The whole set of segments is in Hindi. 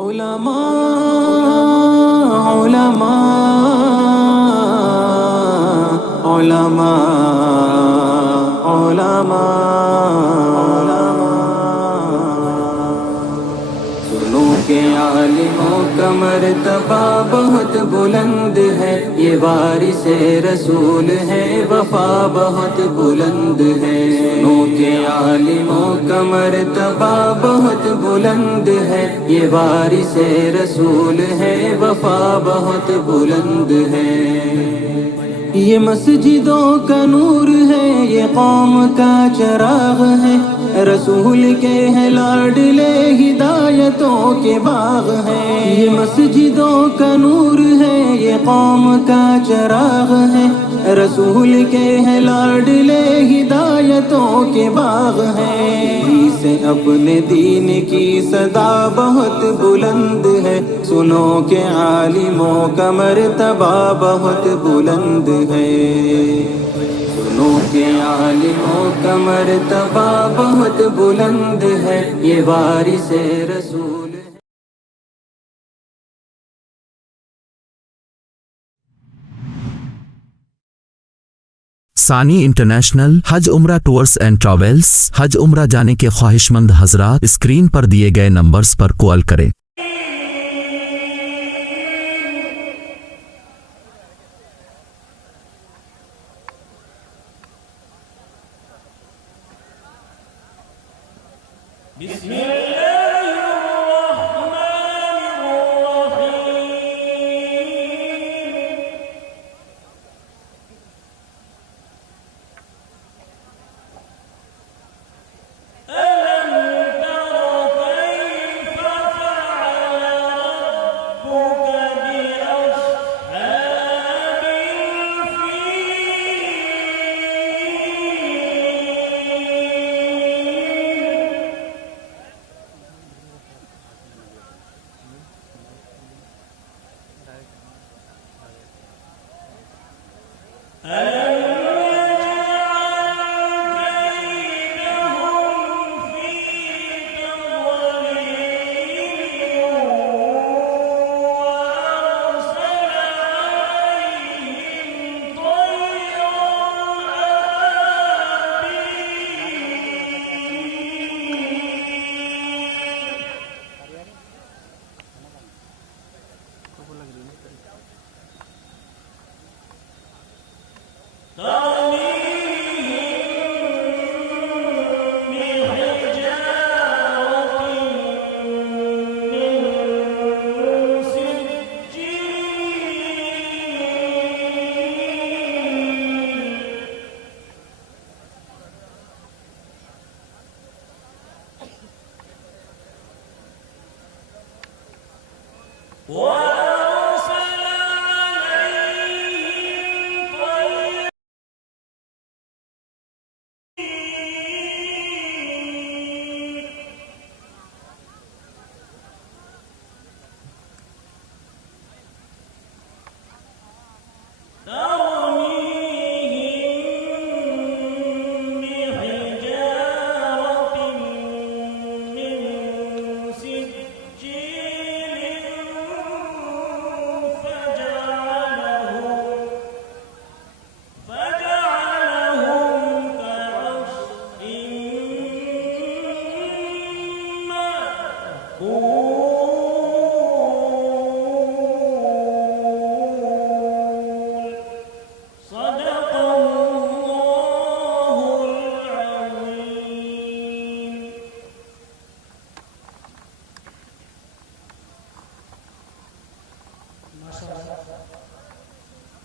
उलमा उलमा उलमा उलमा सुनो के आलिमों का मर्तबा बहुत बुलंद है, ये वारिसे रसूल है, वफा बहुत बुलंद है। सुनो के आलिमों का मर्तबा बहुत बुलंद है, ये वारिसे रसूल है, वफा बहुत बुलंद है। ये मस्जिदों का नूर है, ये कौम का चराग है, रसूल के हैं लाडले हिदायतों के बाग हैं। ये मस्जिदों का नूर है, ये कौम का चराग है, रसूल के हैं लाडले हिदायतों के बाग हैं। इसे अपने दीन की सदा बहुत बुलंद है, सुनो के आलिमों का मर्तबा बहुत बुलंद है। सुनो के आलिमों का मर्तबा बहुत बुलंद है, ये वारिसे रसूल है। सानी इंटरनेशनल हज उम्रा टूर्स एंड ट्रैवल्स। हज उम्रा जाने के ख्वाहिशमंद हजरात स्क्रीन पर दिए गए नंबर्स पर कॉल करें।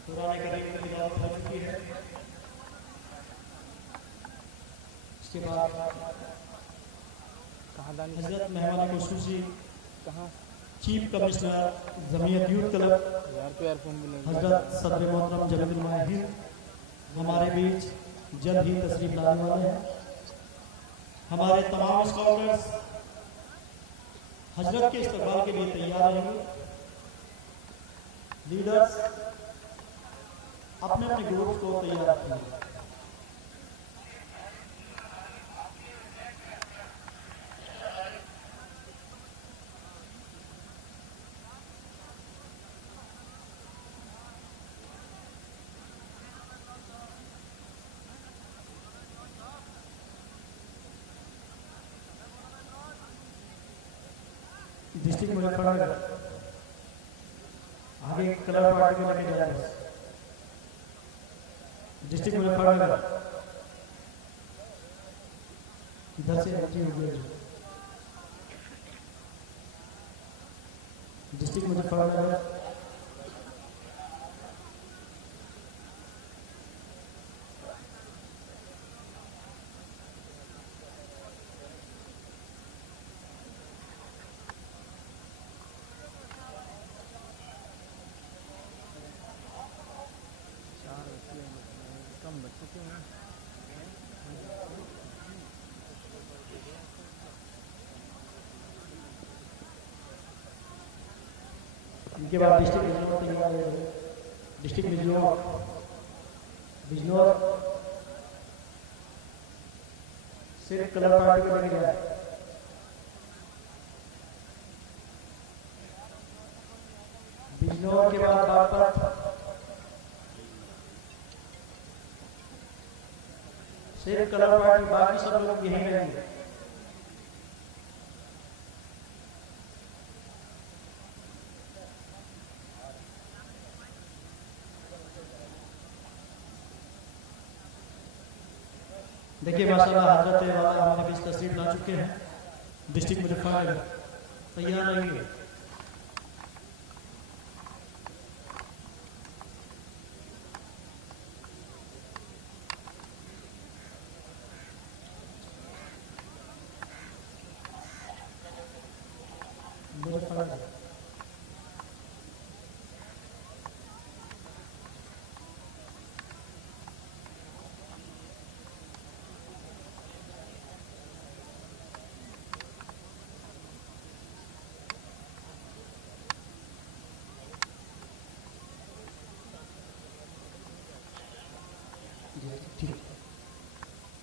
कुरान करीम की तिलावत हो चुकी है। इसके बाद हजरत मेहमान खुसूसी chief commissioner Jamiat youth club हजरत सदर मोहतरम जमील माहिर हमारे बीच जल्द ही तशरीफ लाने वाले हैं। हमारे तमाम स्कॉलर्स हजरत के इस्तकबाल के लिए तैयार रहेंगे। लीडर्स अपने अपने ग्रुप्स को तैयार रखेंगे। डिस्ट्रिक्ट मुजफ्फरनगर आगे कलर पार्टी को लेके जा रहे हैं। डिस्ट्रिक्ट मुजफ्फरनगर इधर से एंट्री हो गई। डिस्ट्रिक्ट मुजफ्फरनगर इनके बाद डिस्ट्रिक्ट बिजनौर तैयार है। डिस्ट्रिक्ट बिजनौर सिर्फ कलर पार्टी को लेके गया। बिजनौर के बाद बागपत सिर्फ कलर पार्टी, बाकी सब लोग यहीं रहेंगे। देखिए माशाल्लाह हजरत वाला हमारे बीच तशरीफ ला चुके हैं। डिस्ट्रिक्ट मुजफ्फरनगर तैयार रहिए। मुजफ्फरनगर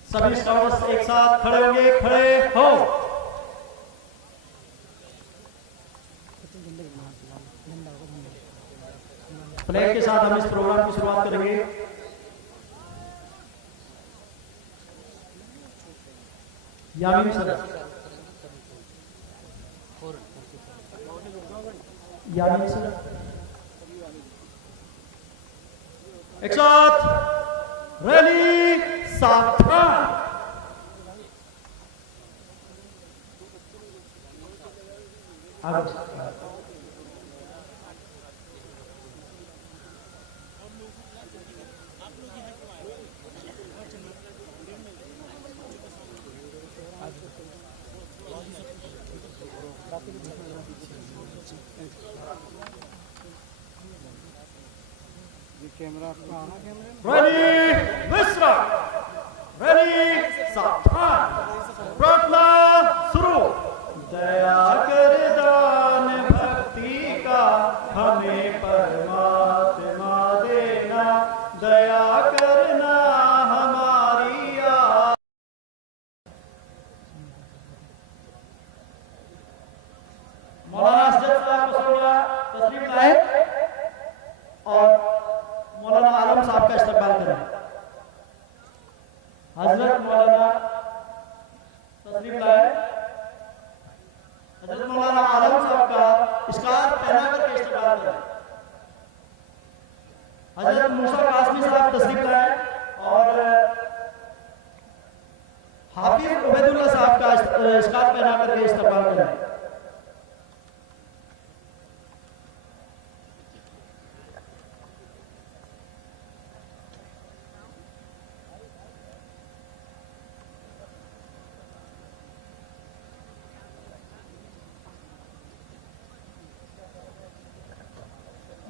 सभी स्टार्स एक साथ खड़े होंगे। खड़े हो। फ्लैग के साथ हम इस प्रोग्राम की शुरुआत करेंगे। यामीन सर, यामीन सर एक साथ रैली सावधान। रैली विश्राम, रैली सावधान, प्रार्थना शुरू। दया कर दान भक्ति का हमें परमात्मा देना, दया करना हमारी मौलाना असद साहब तशरीफ लाए और मौलाना आलम साहब का इस्तकबाल करें। हजरत मौलाना तशरीफ लाए। हजरत मौलाना आलम साहब का स्कार्फ पहना करके इस्तकबाल करें। हजरत मूसा कासमी साहब तशरीफ लाए और हाफिज उबैदुल्लाह साहब का स्कार्फ पहना करके इस्तकबाल करें।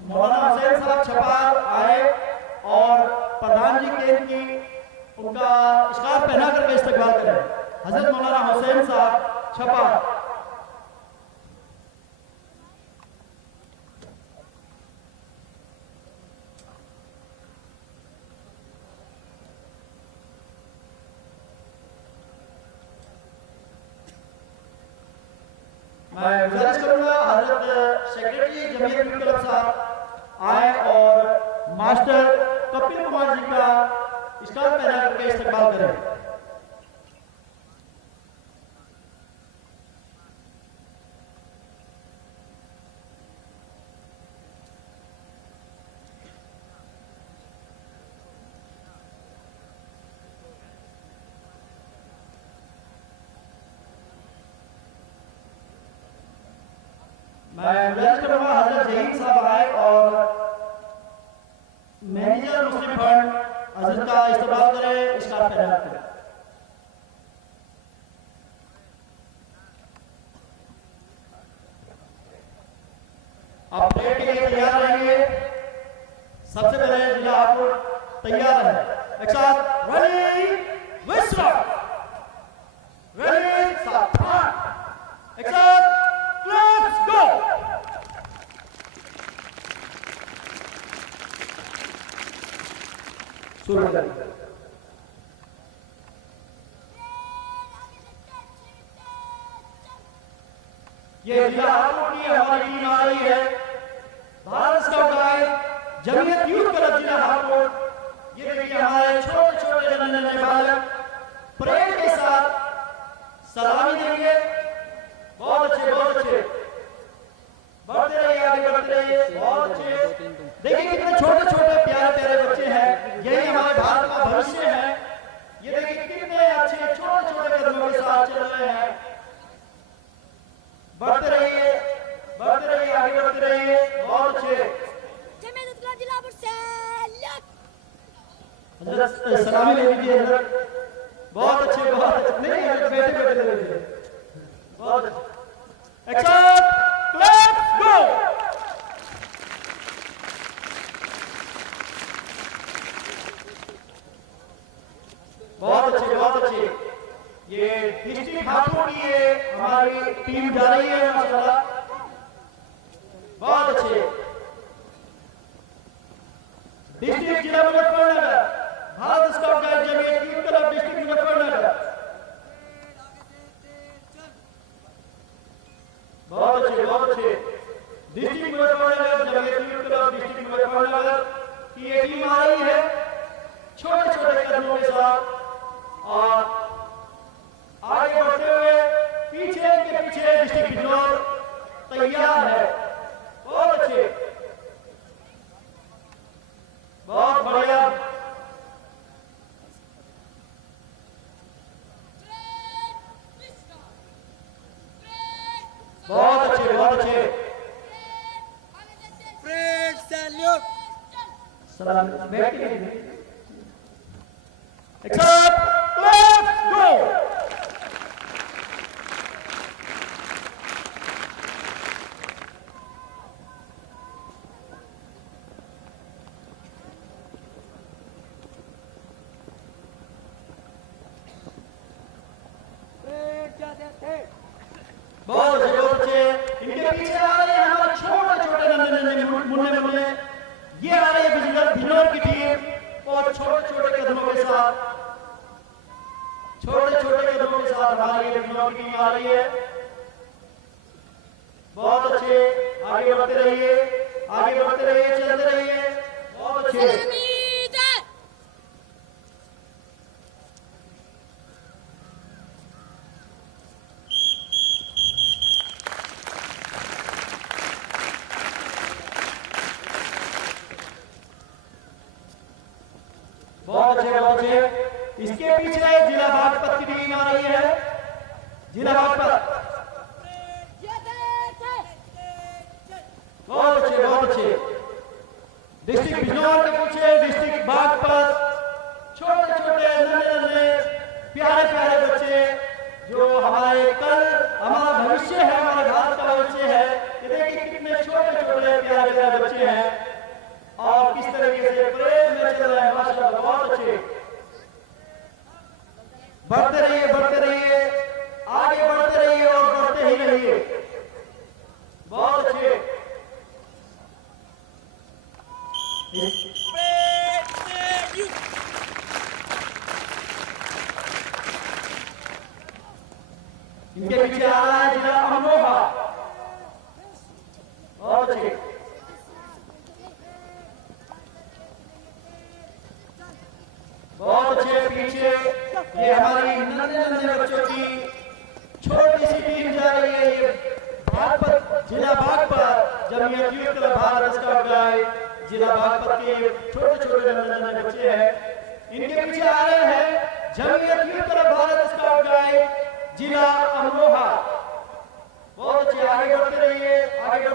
मौलाना हुसैन साहब छपार आए और प्रधान जी केंद्र की उनका स्कार्फ पहना करके इस्तकबाल करें। हजरत मौलाना हुसैन साहब छपार। मैं गुजारिश करूंगा हजरत सेक्रेटरी जमीयत क्लब साहब आए और मास्टर कपिल कुमार जी का स्कार्फ पहना करके इस्तकबाल करें। मैं गुजारिश करूंगा हजरत जहीर साहब आए और मैनेजर मुस्लिम फंड हजरत का इस्तेमाल करें, इसका पहला करें। आप प्लेट के लिए तैयार रहेंगे। सबसे पहले जिला आप तैयार है, एक साथ रेडी विस्रा, रेडी स्टार्ट, एक साथ लेट्स गो। शुरू करें। ये जिला हापुड़ की हमारी टीम आ रही है, Bharat scout guide Jamiat youth club जिला हापुड़। ये देखिए हमारे छोटे छोटे नन्हे बालक परेड के साथ सलामी देंगे। बहुत अच्छे, बहुत अच्छे, बढ़ते रहिए, आगे बढ़ते रहिए, बहुत अच्छे। देखिए कितने छोटे छोटे प्यारे प्यारे बच्चे हैं, यही हमारे भारत का भविष्य है। ये देखिए कितने अच्छे छोटे छोटे कदमों के साथ चल रहे हैं। बढ़ते रहिए, बढ़ते रहिए, आगे बढ़ते रहिए, बहुत अच्छे। हजरत सलामी ले लीजिए हजरत, बहुत अच्छे, बहुत अच्छे। नहीं हजरत बैठे बैठे ले लीजिए, बहुत अच्छे। Action, let's go. बहुत अच्छे, बहुत अच्छे। ये डिस्ट्रिक्ट हापुड़ की हमारी टीम जा रही है माशाल्लाह, बहुत अच्छे। डिस्ट्रिक्ट जिला Muzaffarnagar, Bharat scout guide Jamiat youth club district Muzaffarnagar, बहुत अच्छे, बहुत अच्छे। District Muzaffarnagar Jamiat youth club district Muzaffarnagar की ये टीम आ रही है छोटे छोटे कदमों के साथ और आगे बढ़ते हुए पीछे के पीछे डिस्ट्रिक्ट बिजनौर तैयार है। बहुत अच्छे, बहुत बढ़िया, बहुत अच्छे, बहुत अच्छे। सलाम बैठ के एक साथ लेट्स गो। बहुत अच्छे, बहुत अच्छे। इनके पीछे आ रहे हैं हमारे छोटे छोटे नन्हे मुन्ने मुन्ने, ये आ रही है बिजनौर की टीम और छोटे छोटे कदमों के साथ, छोटे छोटे कदमों के साथ हमारी बिजनौर की टीम आ रही है। बहुत अच्छे, आगे बढ़ते रहिए, आगे बढ़ते रहिए, चलते रहिए, बहुत अच्छे। बहुत अच्छे, बहुत अच्छे। इसके पीछे जिला बागपत की टीम आ रही है, जिला बागपत, बहुत अच्छे, बहुत अच्छे। डिस्ट्रिक्ट बिजनौर के पीछे डिस्ट्रिक्ट बागपत, छोटे छोटे नन्हे प्यारे प्यारे बच्चे जो हमारे कल हमारा भविष्य है, हमारे भारत का भविष्य है। ये देखिए कितने छोटे छोटे प्यारे प्यारे बच्चे हैं और किस तरीके से परेड में चल रहे हैं माशाल्लाह, बहुत अच्छे। बढ़ते रहिए, बढ़ते रहिए, आगे बढ़ते रहिए और बढ़ते ही रहिए, बहुत अच्छे। इनके पीछे आ रहा है जिला अमरोहा, बहुत अच्छे। बहुत अच्छे, पीछे ये हमारी नन्हे बच्चों की छोटी सी टीम जा रही है। ये बागपत, जिला Baghpat Jamiat youth club Bharat scout guide जिला बागपत के छोटे छोटे नन्हे बच्चे हैं। इनके पीछे आ रहे हैं Jamiat youth club Bharat scout guide जिला अमरोहा, बहुत अच्छे। आगे बढ़ते रहिए, आगे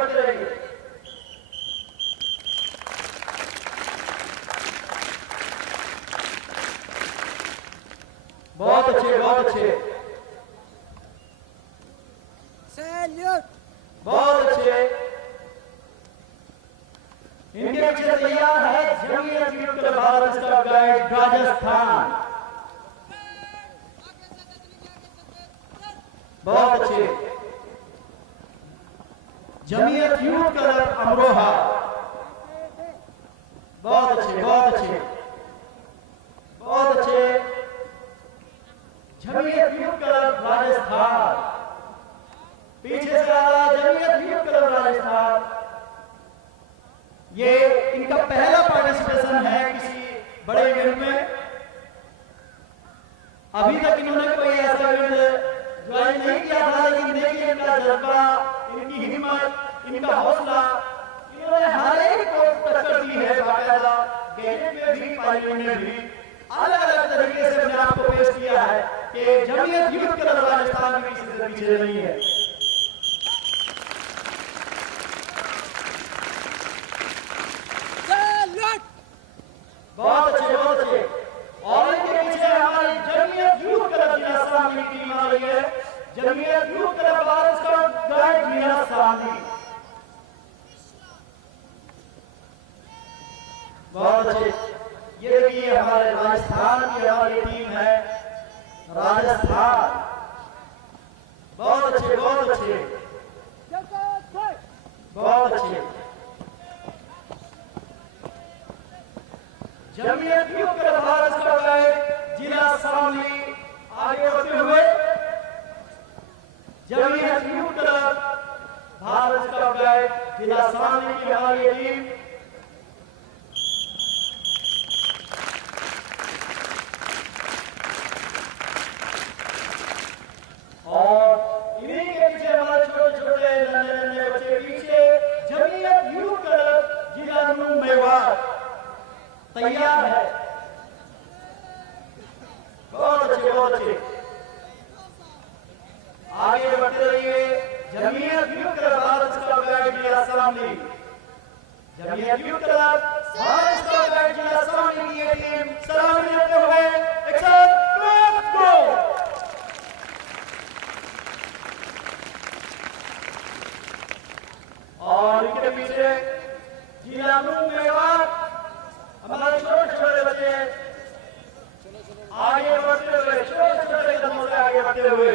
पीछे तैयार है Jamiat youth club Bharat scout guide Rajasthan. बहुत अच्छे। Jamiat youth club Amroha. बहुत अच्छे, बहुत अच्छे, बहुत अच्छे। Jamiat youth club Rajasthan. पीछे से आ रहा जमीयत यूथ क्लब राजस्थान। ये इनका पहला पार्टिसिपेशन है किसी बड़े इवेंट में। अभी तक इन्होंने कोई ऐसा इवेंट ज्वाइन नहीं किया था, लेकिन देखिए इनका जज्बा, इनकी हिम्मत, इनका हौसला। इन्होंने हर एक को टक्कर दी है बाकायदा, गेट में भी, पार्लियामेंट में भी अलग अलग तरीके से अपने आप को पेश किया है कि जमीयत यूथ क्लब राजस्थान भी किसी से पीछे नहीं है। बहुत अच्छे, बहुत अच्छे। और इनके पीछे हमारी जमीयत यूथ क्लब जिला सराहनी की टीम आ रही है। Jamiat youth club Bharat scout guide जिला सराहनी। बहुत अच्छे। ये देखिए हमारे राजस्थान की हमारी टीम है, राजस्थान। बहुत अच्छे, बहुत अच्छे, बहुत अच्छे। Jamiat youth club Bharat scout guide जिला सरावली आगे बढ़ते हुए। Jamiat youth club Bharat scout guide जिला सरावली की हमारी टीम। और इन्हीं के पीछे हमारे छोटे छोटे नन्हे नन्हे बच्चे पीछे जमीयत यूथ क्लब जिला मेवाड़ तैयार है। बहुत अच्छे, बहुत अच्छे। आगे बढ़ते रहिए। Jamiat youth club Bharat scout guide जिला Saravali. Jamiat youth club Bharat scout guide जिला सरावली की ये टीम सलामी लेते हुए एक साथ गो। और इनके पीछे जिला मेवाड़ हमारे छोटे छोटे बच्चे आगे बढ़ते हुए, छोटे छोटे कदमों से आगे बढ़ते हुए।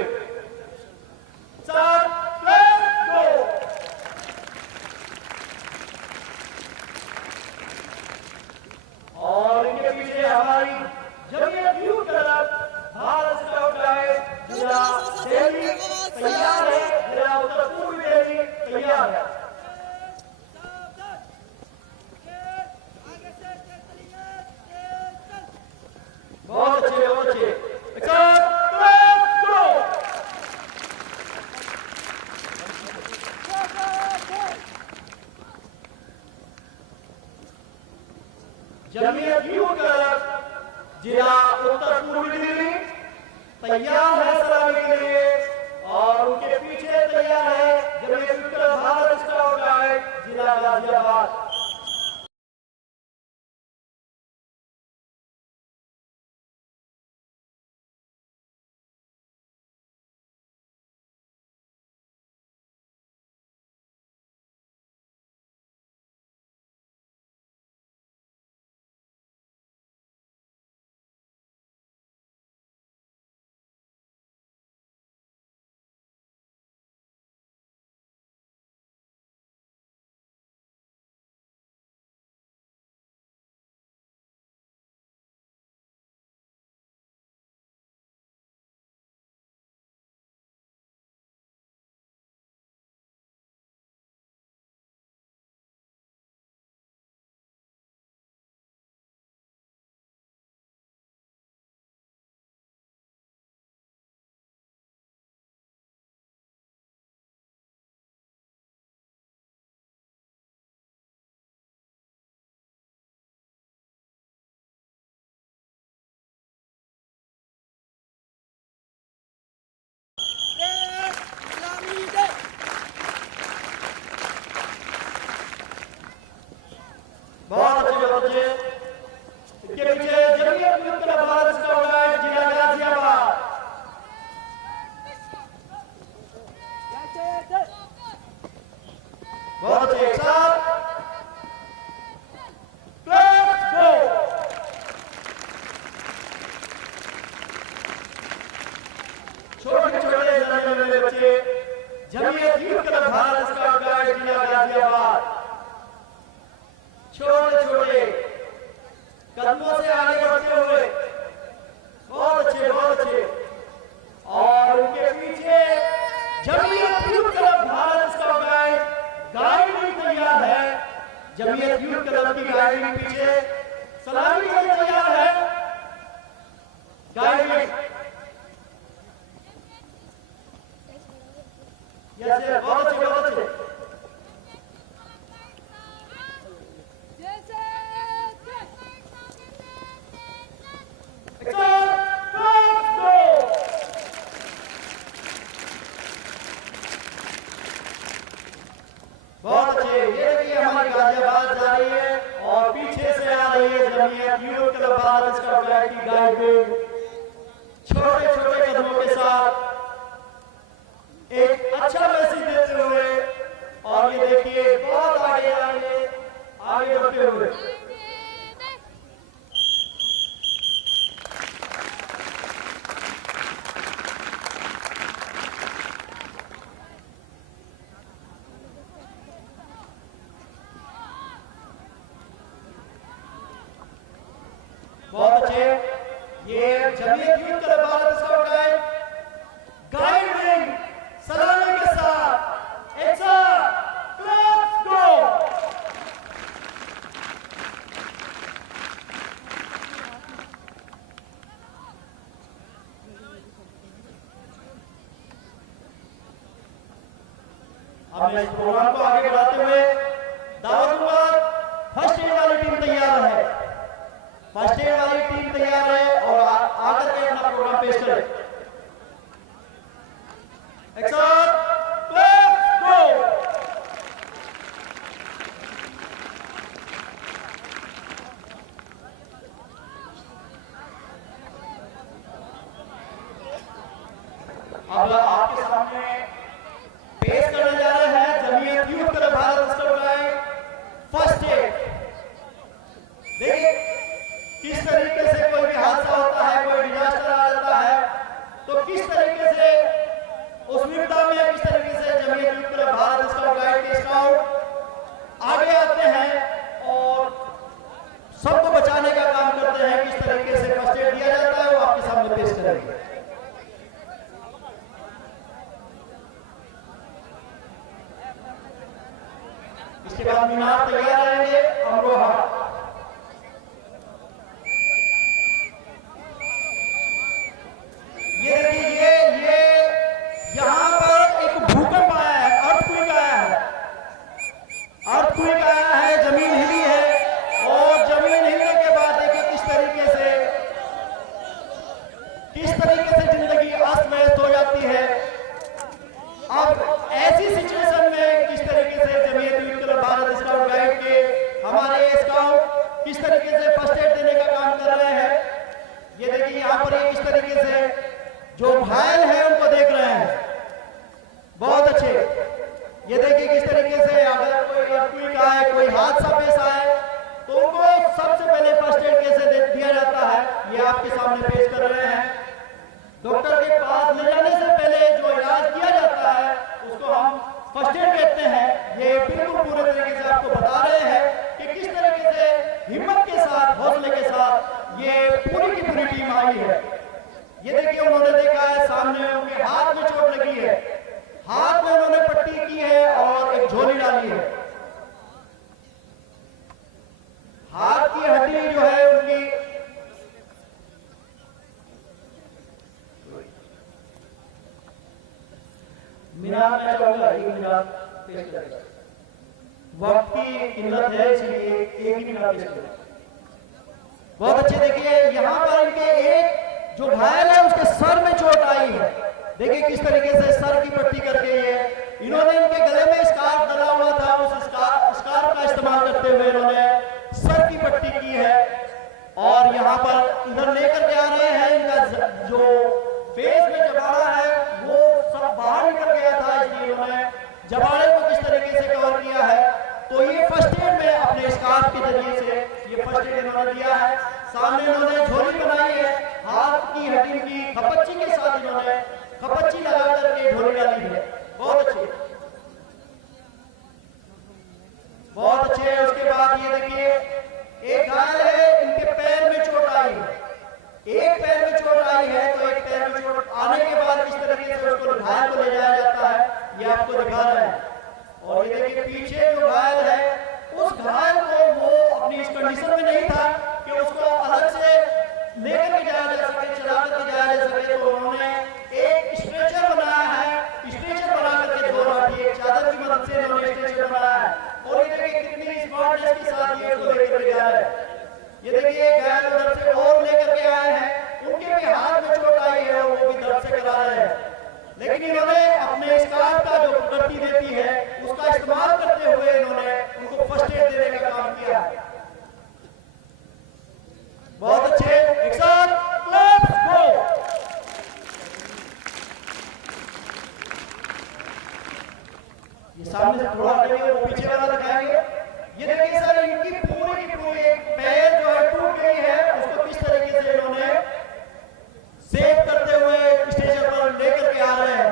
और इनके पीछे हमारी Jamiat youth club Bharat scout guide जिला दिल्ली तैयार है, जिला उत्तर पूर्वी दिल्ली तैयार है। बहुत अच्छे, बहुत अच्छे। जमीयत यूथ क्लब जिला उत्तर पूर्वी दिल्ली तैयार है सलामी के लिए। और उनके पीछे तैयार है Jamiat youth club Bharat scout guide जिला गाजियाबाद। बहुत अच्छे बच्चे। इसके पीछे Jamiat youth club Bharat scout guide जिला गाजियाबाद। बहुत अच्छे। कदमों से आगे बढ़ते हुए, बहुत अच्छे, बहुत अच्छे। और उनके पीछे Jamiat youth club Bharat scout guide भी तैयार है। जमीयत यूथ क्लब की गाइड भी पीछे सलामी के लिए तैयार है। गाइड जैसे बहुत अच्छे, बहुत अच्छे। बहुत अच्छे। ये देखिए हमारी गाजियाबाद जा रही है और पीछे से आ रही है Jamiat youth club Bharat scout guide की गाइड छोटे छोटे कदमों के साथ एक अच्छा मैसेज देते हुए, और ये देखिए बहुत आगे आगे आगे बढ़ते हुए। बहुत अच्छे। ये Jamiat youth club Bharat scout guide wing सलामी के साथ एक साथ लेट्स गो। अब इस प्रोग्राम को आगे बढ़ाते हुए दावत दूंगा, फर्स्ट एड वाली टीम तैयार है। फर्स्ट एड वाली टीम तैयार है और आकर के अपना प्रोग्राम पेश करें। एक साथ लेट्स गो। अब आपके सामने पेश करने जा रहे हैं Jamiat youth club Bharat scout guide first aid. देखिए किस तरीके से कोई भी हादसा होता है, कोई डिजास्टर आ जाता है, तो किस तरीके से उस विपदा में किस तरीके से Jamiat youth club Bharat scout guide के स्काउट आगे आते हैं और सबको बचाने का काम करते हैं। किस तरीके से फर्स्ट एड दिया जाता है वो आपके सामने पेश करेंगे। इसके बाद मीनार तैयार रहेंगे अमरोहा। ये देखिए ये यहाँ पर एक भूकंप आया है, अर्थक्वेक आया है, अर्थक्वेक आया है, जमीन हिली है और जमीन हिलने के बाद देखिए किस तरीके से जिंदगी अस्त व्यस्त हो जाती है। अब ऐसी सिचुएशन में किस तरीके से Jamiat youth club Bharat scout guide के हमारे स्काउट किस तरीके से फर्स्ट एड देने का काम कर रहे हैं। ये देखिए यहाँ पर किस तरीके से जो घायल है उनको देख रहे हैं। बहुत अच्छे। ये देखिए किस तरीके से अगर कोई अर्थक्वेक आए, कोई हादसा पेश आए तो उनको सबसे पहले फर्स्ट एड कैसे दिया जाता है ये आपके सामने पेश कर रहे हैं। डॉक्टर के पास ले जाने से पहले जो इलाज किया जाता है उसको हम फर्स्ट एड कहते हैं। ये बिल्कुल पूरे तरीके से आपको बता रहे हैं कि किस तरीके से हिम्मत के साथ, हौसले के साथ ये पूरी की पूरी टीम आई है। ये देखिए उन्होंने देखा है सामने उनके हाथ में चोट लगी है, हाथ में उन्होंने पट्टी की है और एक झोली डाली है। हाथ की हड्डी जो है उनकी मीनार में चाहूंगा एक मीनार पेश करेगा। वक्त की किल्लत है इसलिए एक ही मीनार पेश करेगा। बहुत अच्छे। देखिए यहाँ पर इनके एक जो घायल है उसके सर में चोट आई है। देखिए किस तरीके से सर की पट्टी करके इन्होंने इनके गले में स्कार्फ डाला हुआ था, उस स्कार्फ का इस्तेमाल करते हुए इन्होंने सर की पट्टी की है और यहाँ पर इधर लेकर के आ रहे हैं। इनका जो फेस में जबाड़ा है वो सब बाहर निकल गया था, इसलिए इन्होंने जबाड़े को किस तरीके से कवर किया है। तो ये फर्स्ट एड में अपने स्कार्फ के जरिए से ये फर्स्ट एड इन्होंने दिया है। सामने इन्होंने झोली बनाई है, हाथ की हड्डी की खपच्ची के साथ इन्होंने खपच्ची लगा करके झोली डाली है। बहुत अच्छे, बहुत अच्छे। उसके बाद ये देखिए एक घायल है, इनके पैर से उसको घायल को ले जाया जाता है, ये आपको दिखा रहे हैं। और ये देखिए पीछे जो घायल है, उस घायल को वो अपनी इस कंडीशन में नहीं था कि उसको अलग से लेकर के जाया जा सके, चला करके जाया जा सके, तो उन्होंने एक स्ट्रेचर बनाया है। स्ट्रेचर बना करके एक चादर की मदद से इन्होंने स्ट्रेचर बनाया है। और ये देखिए कितनी स्मार्टनेस के साथ ये उसको लेकर के जा रहे हैं। ये देखिए घायल उधर से और लेकर के आए हैं, उनके भी हाथ में चोट आई है, वो भी दर्द से करा रहे हैं। लेकिन इन्होंने अपने इस कार्ड का जो प्रगति देती है उसका इस्तेमाल करते हुए इन्होंने उनको फर्स्ट एड देने का काम किया। बहुत अच्छे, एक साथ क्लैप्स गो। ये सामने से थोड़ा हटेंगे, वो पीछे वाला दिखाएंगे। ये देखिए सर, इनकी पूरी की पूरी पैर जो है टूट गई है, उसको किस तरीके से इन्होंने सेव करते हुए स्टेशन पर लेकर के आ रहे हैं।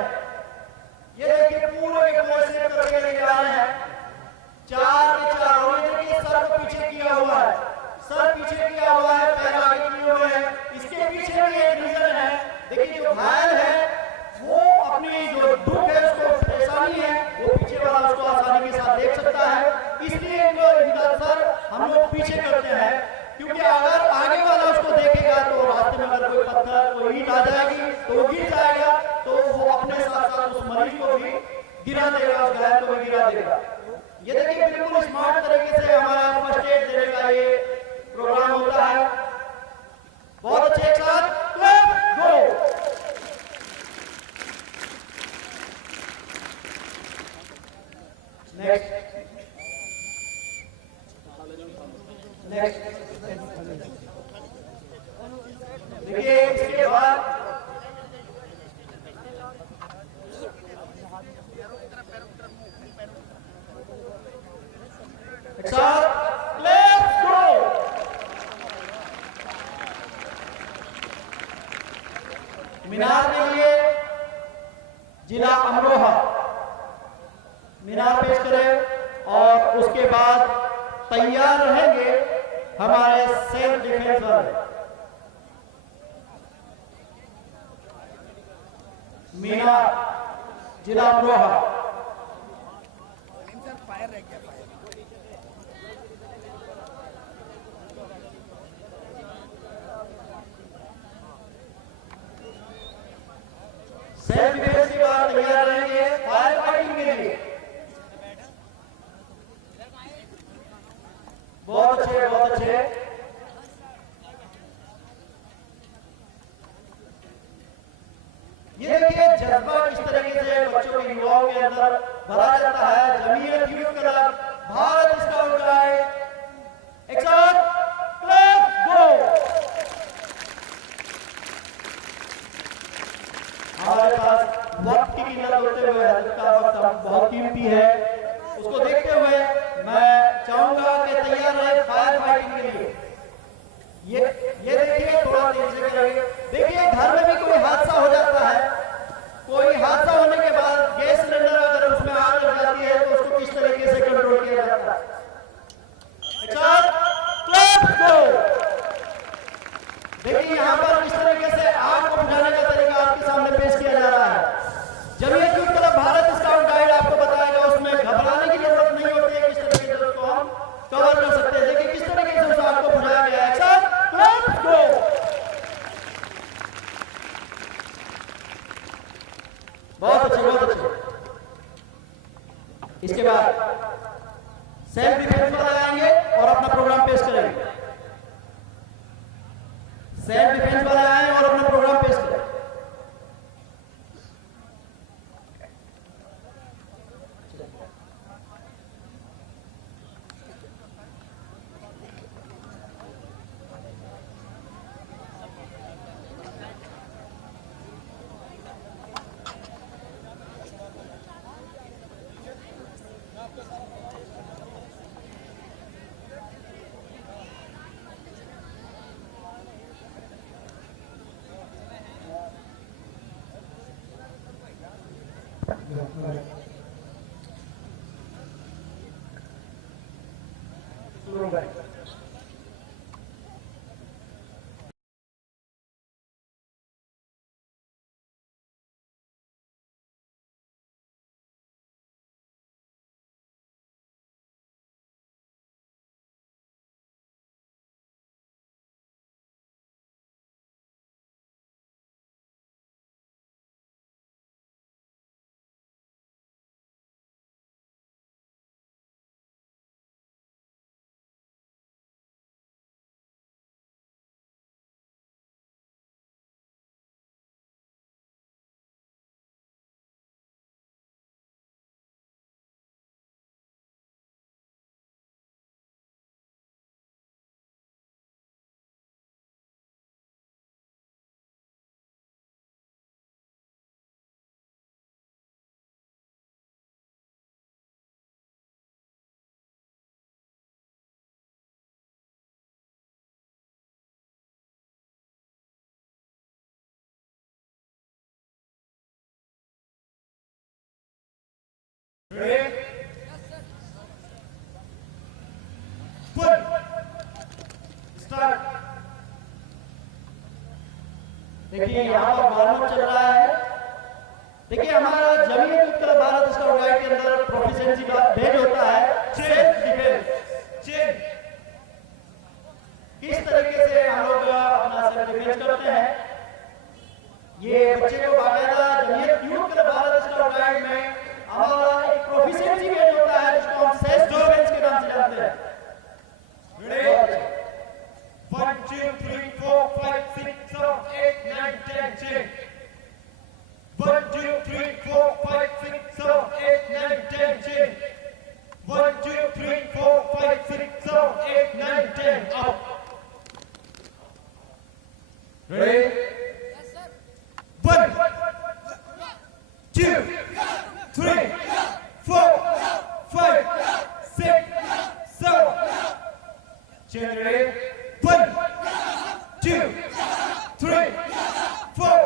ये देखिए पूरे के पूरे सेव करके लेके आ रहे हैं, चार के चार। और ये देखिए सर को पीछे किया हुआ है, सर पीछे किया हुआ है, पैर आगे किए हुए हैं। इसके पीछे भी एक रीजन है। देखिए जो घायल है वो अपनी जो दुख है, उसको परेशानी है, वो पीछे वाला उसको आसानी के साथ देख सकता है। इसलिए इनका सर हम लोग पीछे करते हैं, क्योंकि अगर आगे वाला उसको देखेगा तो रास्ते में अगर कोई पत्थर कोई ईंट आ जाएगी तो वो गिर जाएगा, तो वो अपने साथ साथ उस मरीज को भी गिरा देगा, उस घायल को भी गिरा देगा। ये देखिए बिल्कुल स्मार्ट तरीके से हमारा फर्स्ट एड देने का ये प्रोग्राम होता है। बहुत अच्छे, एक साथ क्लैप गो। नेक्स्ट देखिए इसके बाद मीनार के लिए जिला अमरोहा मीनार पेश करें और उसके बाद तैयार रहेंगे हमारे सेल्फ डिफेंस वाले। मीनार जिला अमरोहा। सेल्फ डिफेंस के बाद तैयार रहेंगे फायर फाइटिंग के लिए। बहुत अच्छे, बहुत अच्छे। ये देखिए जज्बा किस तरीके से बच्चों के युवाओं के अंदर भरा जाता है। Jamiat youth club, Bharat scout guide, एक साथ क्लैप गो। हमारे पास वक्त की कीमत होते हुए हजरत का वक्त बहुत कीमती है, उसको देखते हुए मैं चाहूंगा कि तैयार रहे फायर फाइटिंग के लिए। ये देखिए थोड़ा तेज से करेंगे। देखिए घर में भी कोई हादसा हो जाता है, कोई हादसा होने के बाद गैस सिलेंडर अगर उसमें आग लग जाती है तो उसको किस तरीके से कंट्रोल किया जाता है। देखिए यहाँ पर किस तरीके से आग को बुझाने का तरीका आपके सामने पेश किया जा रहा है। Jamiat youth club Bharat scout guide आपको बताएगा, उसमें घबराने की जरूरत नहीं होती है, किस तरीके से उसको हम कवर कर सकते हैं। देखिए किस तरीके से उस आग को बुझाया गया है। बहुत अच्छे, बहुत अच्छे। इसके बाद सेल्फ डिफेंस वाले आएंगे और अपना प्रोग्राम पेश करेंगे। सेल्फ डिफेंस वाले आए और अपना प्रोग्राम पेश करें। शुरू करें। देखिए यहाँ पर वार्म चल रहा है। देखिए हमारा जमीयत उत्तर भारत स्काउट गाइड के अंदर प्रोफिशिएंसी बेज होता है सेल्फ डिफेंस। किस तरीके से हम लोग अपना सेल्फ डिफेंस करते हैं, ये बच्चे को बाकायदा जमीयत उत्तर भारत स्काउट गाइड में हमारा एक प्रोफिशिएंसी बेज होता है जिसको हम सेल्फ डिफेंस के नाम से जानते हैं। 1 2 3 4 5 6 7 8 9 10 10 1 2 3 4 5 6 7 8 9 10 10 1 2 3 4 5 6 7 8 9 10 up. Ready? Yes, sir. 1 2 3 4 5 6 7 Change. Ready? 1 2 3 4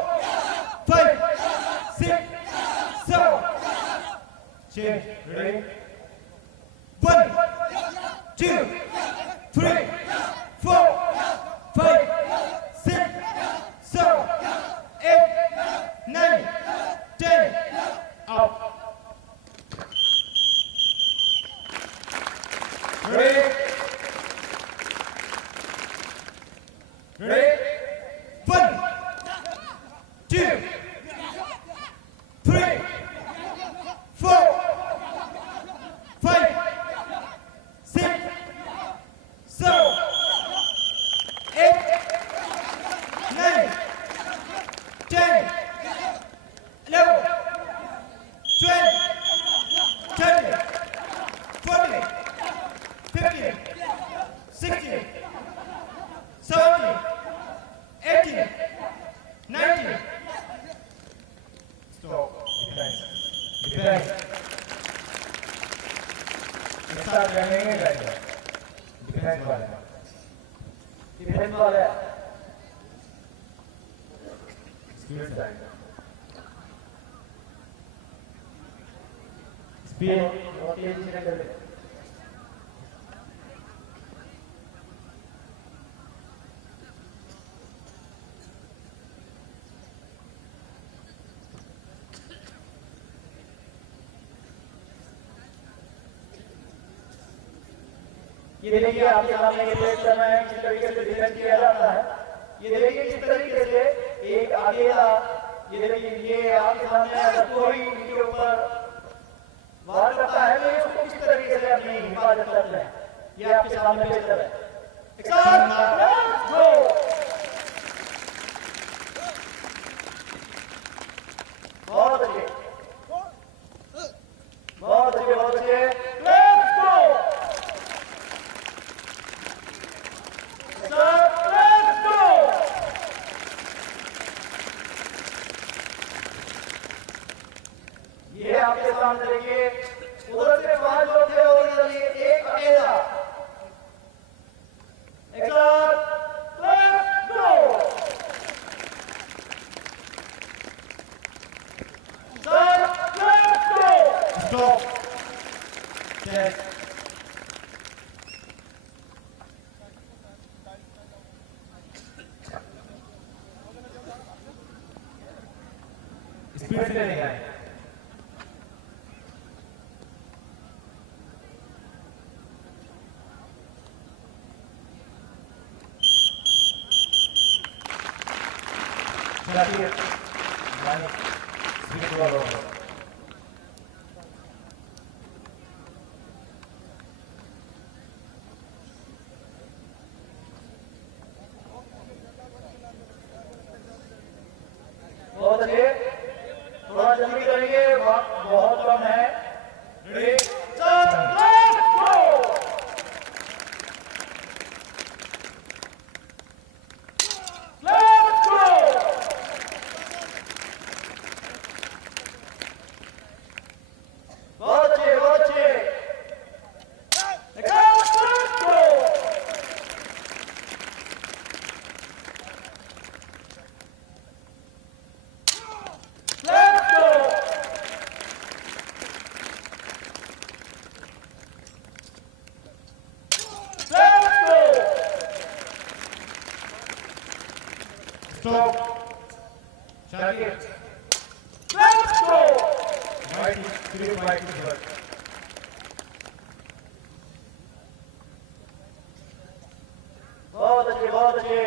5 6 7 Change. Ready? 1 2 3 4 5 6 7 8 9 10 up. Ready? Ready? 1 2 3 4 5 6 7 8 9 10 11 12 13 14 15 16 17 18 19 Stop. Defense. Defense. Start running it right there. Defense वाला. Defense वाला. Speed side. Speed. बहुत तेजी से कर दे. ये देखिए आपके सामने ये पेश कर रहे हैं किस तरीके से डिफेंस किया जाता है। ये देखिए किस तरीके से एक अकेला, ये देखिए ये आपके सामने अगर कोई इनके ऊपर वार करता है तो इसको किस तरीके से अपनी हिफाजत करते हैं, ये आपके सामने पेश कर रहे हैं। Let's go. बहुत अच्छे, बहुत अच्छे, बहुत अच्छे। Let's go. ये आपके सामने देखिए उधर से 5 लोग थे और इधर ये एक अकेला। एक साथ let's go. Let's go. Stop. Check. Speed से नहीं आए। चलिए स्पीड वाला बहुत अच्छे, थोड़ा जल्दी करेंगे, बहुत कम है। Ready start. Let's go. Let's गो। बहुत अच्छे, बहुत अच्छे। Let's go. Let's go! Let's go! Stop. Zakir let's go white green white but बहुत अच्छे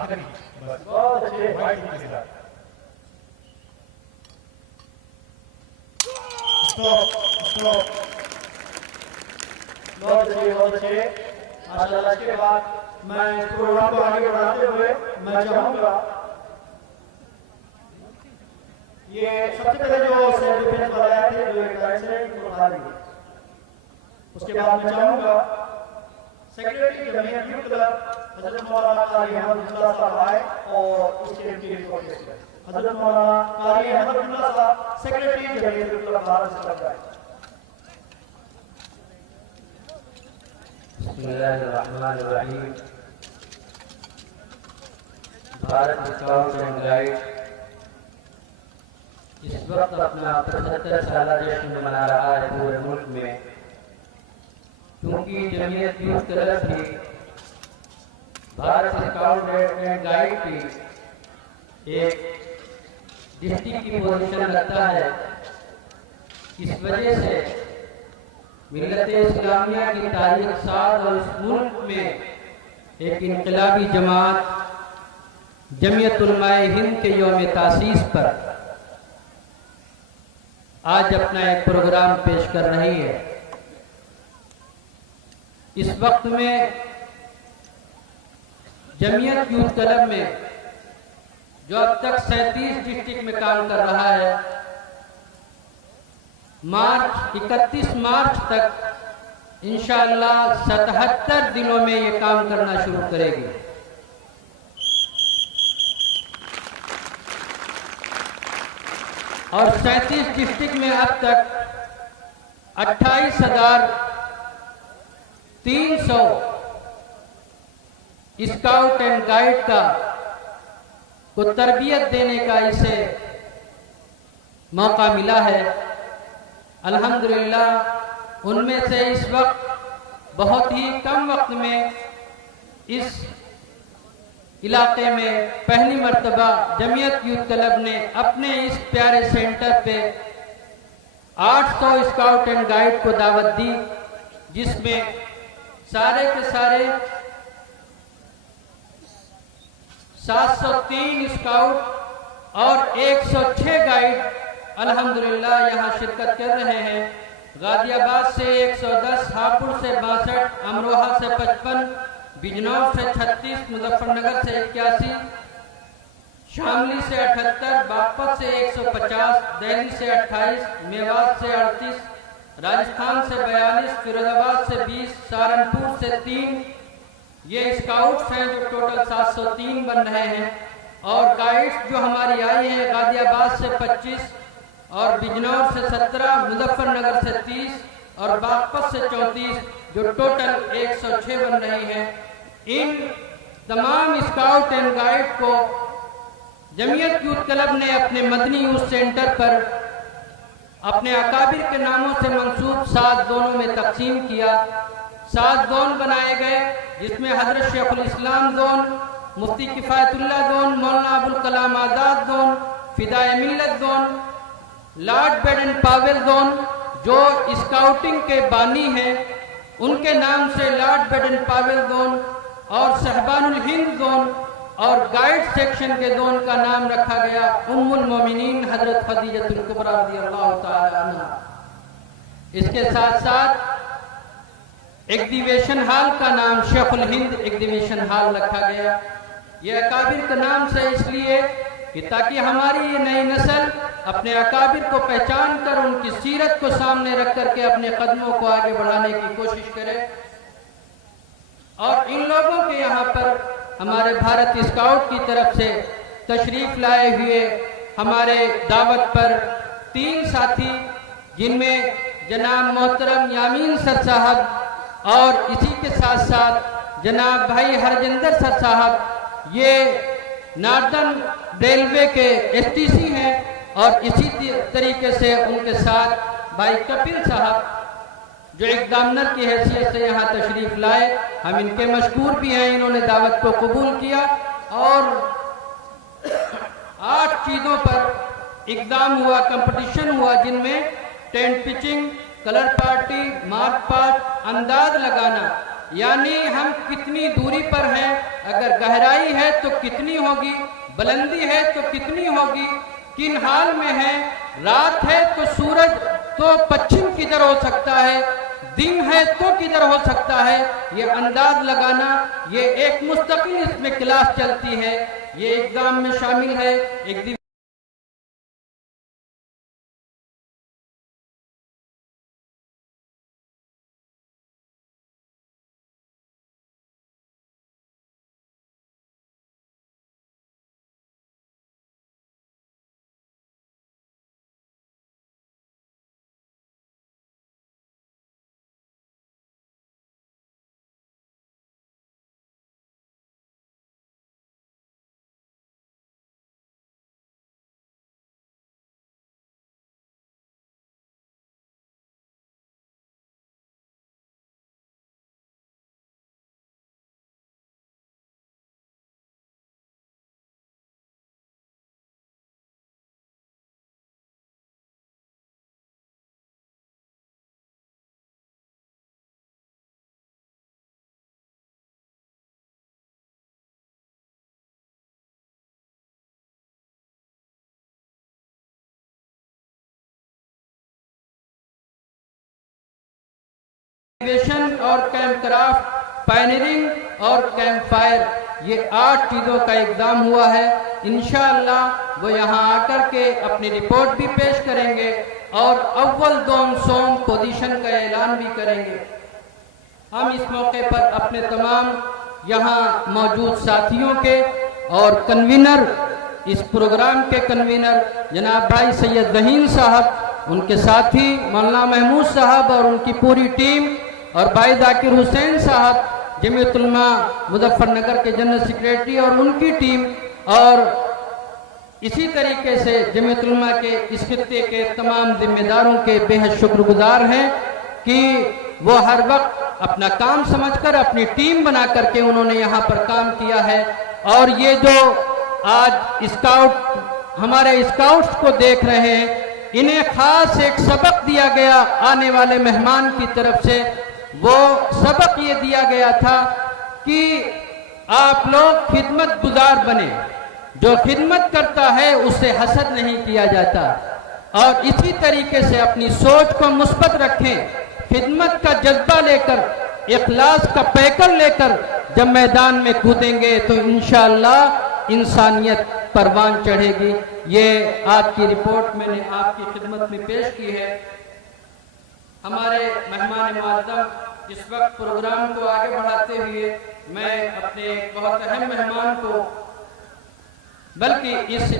आखिरी बस बहुत अच्छे वाइट के साथ स्टॉप स्टॉप बहुत अच्छे माशाल्लाह। के बाद मैं इस प्रोग्राम को आगे बढ़ाते हुए मैं चाहूंगा ये सबसे पहले जो सेल्फ डिफेंस वाले आए थे जो एक लाइन से इनको उठा लेंगे। उसके बाद मैं चाहूंगा सेक्रेटरी जमीयत यूथ क्लब हजरत मौलाना कारी अहमदुल्लाह साहब आए और इस टीम की रिपोर्ट पेश करें। हजरत मौलाना कारी अहमदुल्लाह साहब secretary Jamiat youth club Bharat से लग जाए। बिस्मिल्लाहिर्रहमानिर्रहीम। भारत स्काउट एंड गाइड इस वक्त अपना 75 साल जश्न मना रहा है पूरे मुल्क में, क्योंकि जमीयत यूथ क्लब भी भारत स्काउट एंड गाइड की एक डिस्ट्रिक्ट की पोजीशन रखता है। इस वजह से मिल्लत इस्लामिया की तारीख साथ और इस मुल्क में एक इनकलाबी जमात जमीयत उलमाए हिंद के यौम तासीस पर आज अपना एक प्रोग्राम पेश कर रही है। इस वक्त में जमीयत यूथ क्लब में जो अब तक 37 डिस्ट्रिक्ट में काम कर रहा है, 31 मार्च तक इंशाअल्लाह 77 दिनों में ये काम करना शुरू करेगी। और 37 डिस्ट्रिक्ट में अब तक 28,300 स्काउट एंड गाइड को तरबियत देने का इसे मौका मिला है। अल्हम्दुलिल्लाह उनमें से इस वक्त बहुत ही कम वक्त में इस इलाके में पहली मर्तबा जमीयत यूथ क्लब ने अपने इस प्यारे सेंटर पे 800 स्काउट एंड गाइड को दावत दी, जिसमें सारे के सारे 703 स्काउट और 106 गाइड अल्हम्दुलिल्लाह यहाँ शिरकत कर रहे हैं। गाजियाबाद से 110, हापुड़ से 62, अमरोहा से 55, बिजनौर से 36, मुजफ्फरनगर से 81, शामली से 78, बागपत से 150, दिल्ली से 28, मेवात से 38, राजस्थान से 42, फिरोजाबाद से 20, सहारनपुर से 3। ये स्काउट्स हैं जो टोटल 703 बन रहे हैं। और गाइड्स जो हमारी आई हैं गाजियाबाद से 25 और बिजनौर से 17, मुजफ्फरनगर से 30 और बागपत से 34, जो टोटल 106 बन रही हैं। इन तमाम स्काउट एंड गाइड को जमीयत यूथ क्लब ने अपने मदनी यूथ सेंटर पर अपने अकाबिर के नामों से मंसूब 7 जोनों में तकसीम किया। 7 जोन बनाए गए, जिसमें हजरत शेखुल इस्लाम जोन, मुफ्ती किफायतुल्लाह जोन, मौलाना अबुल कलाम आजाद जोन, फिदाए मिल्लत zone, Lord Baden Pavel zone, जो स्काउटिंग के बानी हैं उनके नाम से लॉर्ड बेडन पावेल जोन, और सहबानुल हिंद जोन, और गाइड सेक्शन के जोन का नाम रखा गया उम्मुल मोमिनीन हजरत खदीजतुल कुबरा रज़ियल्लाहु ताला अन्हा। इसके साथ साथ एग्जीबिशन हॉल का नाम शेखुल हिंद एग्जीबिशन हॉल रखा गया। यह अकाबिर के नाम से इसलिए कि ताकि हमारी ये नई नस्ल अपने अकाबिर को पहचान कर उनकी सीरत को सामने रख करके अपने कदमों को आगे बढ़ाने की कोशिश करे। और इन लोगों के यहाँ पर हमारे भारत स्काउट की तरफ से तशरीफ लाए हुए हमारे दावत पर 3 साथी, जिनमें जनाब मोहतरम यामीन सर साहब और इसी के साथ साथ जनाब भाई हरजिंदर सर साहब, ये नॉर्दर्न रेलवे के एसटीसी हैं, और इसी तरीके से उनके साथ भाई कपिल साहब जो एग्जामिनर की हैसियत से यहाँ तशरीफ लाए। हम इनके मशकूर भी हैं, इन्होंने दावत को कबूल किया और 8 चीज़ों पर एग्ज़ाम हुआ, कंपटीशन हुआ, जिनमें tent pitching, colour party, mark past, अंदाज लगाना, यानी हम कितनी दूरी पर हैं, अगर गहराई है तो कितनी होगी, बुलंदी है तो कितनी होगी, किन हाल में है, रात है तो सूरज तो पश्चिम किधर हो सकता है, दिन है तो किधर हो सकता है, ये अंदाज लगाना, ये एक मुस्तकिल इसमें क्लास चलती है, ये एग्जाम में शामिल है। एक और कैंप क्राफ्ट, पायनियरिंग और कैंप फायर, ये 8 चीज़ों का एग्ज़ाम हुआ है। इंशाअल्लाह वो यहाँ आकर के अपनी रिपोर्ट भी पेश करेंगे और अव्वल दोम सोम पोजीशन का ऐलान भी करेंगे। हम इस मौके पर अपने तमाम यहाँ मौजूद साथियों के और कन्वीनर, इस प्रोग्राम के कन्वीनर जनाब भाई सैयद जहीन साहब, उनके साथी मौलाना महमूद साहब और उनकी पूरी टीम, और भाई जाकिर हुसैन साहब जमीयत उलमा मुजफ्फरनगर के जनरल सेक्रेटरी और उनकी टीम, और इसी तरीके से जमीयत उलमा के इस खित्ते के तमाम जिम्मेदारों के बेहद शुक्रगुजार हैं कि वो हर वक्त अपना काम समझकर अपनी टीम बना करके उन्होंने यहाँ पर काम किया है। और ये जो आज स्काउट हमारे स्काउट्स को देख रहे हैं, इन्हें खास एक सबक दिया गया आने वाले मेहमान की तरफ से। वो सबक ये दिया गया था कि आप लोग खिदमत गुजार बने, जो खिदमत करता है उससे हसद नहीं किया जाता, और इसी तरीके से अपनी सोच को मुस्बत रखें, खिदमत का जज्बा लेकर, इखलास का पैकर लेकर जब मैदान में कूदेंगे तो इंशाअल्लाह इंसानियत परवान चढ़ेगी। ये आपकी रिपोर्ट मैंने आपकी खिदमत में पेश की है। हमारे मेहमान मुअज़्ज़म इस वक्त प्रोग्राम को आगे बढ़ाते हुए मैं अपने बहुत अहम मेहमान को, बल्कि इस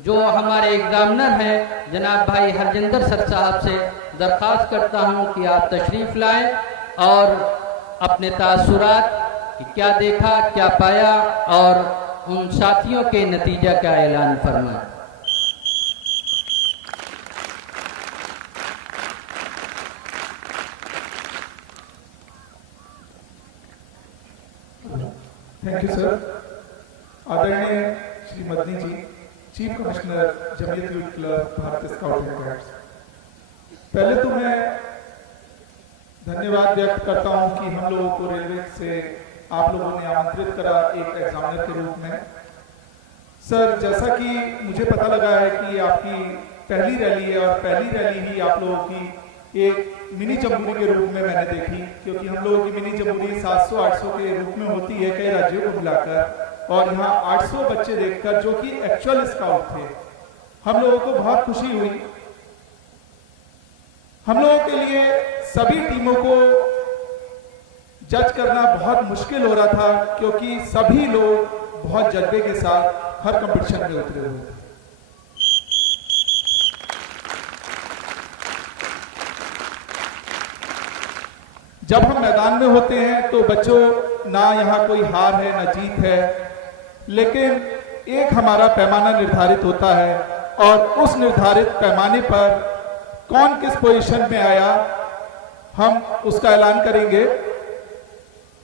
जो हमारे एग्जामिनर हैं जनाब भाई हरजिंदर सर साहब से दरख्वास्त करता हूं कि आप तशरीफ लाएं और अपने तासुरात कि क्या देखा, क्या पाया, और उन साथियों के नतीजा का ऐलान फरमाएं। Thank you sir. आदरणीय Shri Madani ji, chief commissioner Jamiat youth club Bharatiya scout and guides, पहले तो मैं धन्यवाद व्यक्त करता हूं कि हम लोगों को रेलवे से आप लोगों ने आमंत्रित करा एक एग्जामिनर के रूप में। सर, जैसा कि मुझे पता लगा है कि आपकी पहली रैली है और पहली रैली ही आप लोगों की एक मिनी जम्बूरी के रूप में मैंने देखी, क्योंकि हम लोगों की मिनी जम्बूरी 700-800 के रूप में होती है कई राज्यों को मिलाकर, और यहाँ 800 बच्चे देखकर जो कि एक्चुअल स्काउट थे, हम लोगों को बहुत खुशी हुई। हम लोगों के लिए सभी टीमों को जज करना बहुत मुश्किल हो रहा था, क्योंकि सभी लोग बहुत जज्बे के साथ हर कंपटीशन में उतरे हुए थे। जब हम मैदान में होते हैं तो बच्चों, ना यहाँ कोई हार है ना जीत है, लेकिन एक हमारा पैमाना निर्धारित होता है, और उस निर्धारित पैमाने पर कौन किस पोजीशन में आया हम उसका ऐलान करेंगे।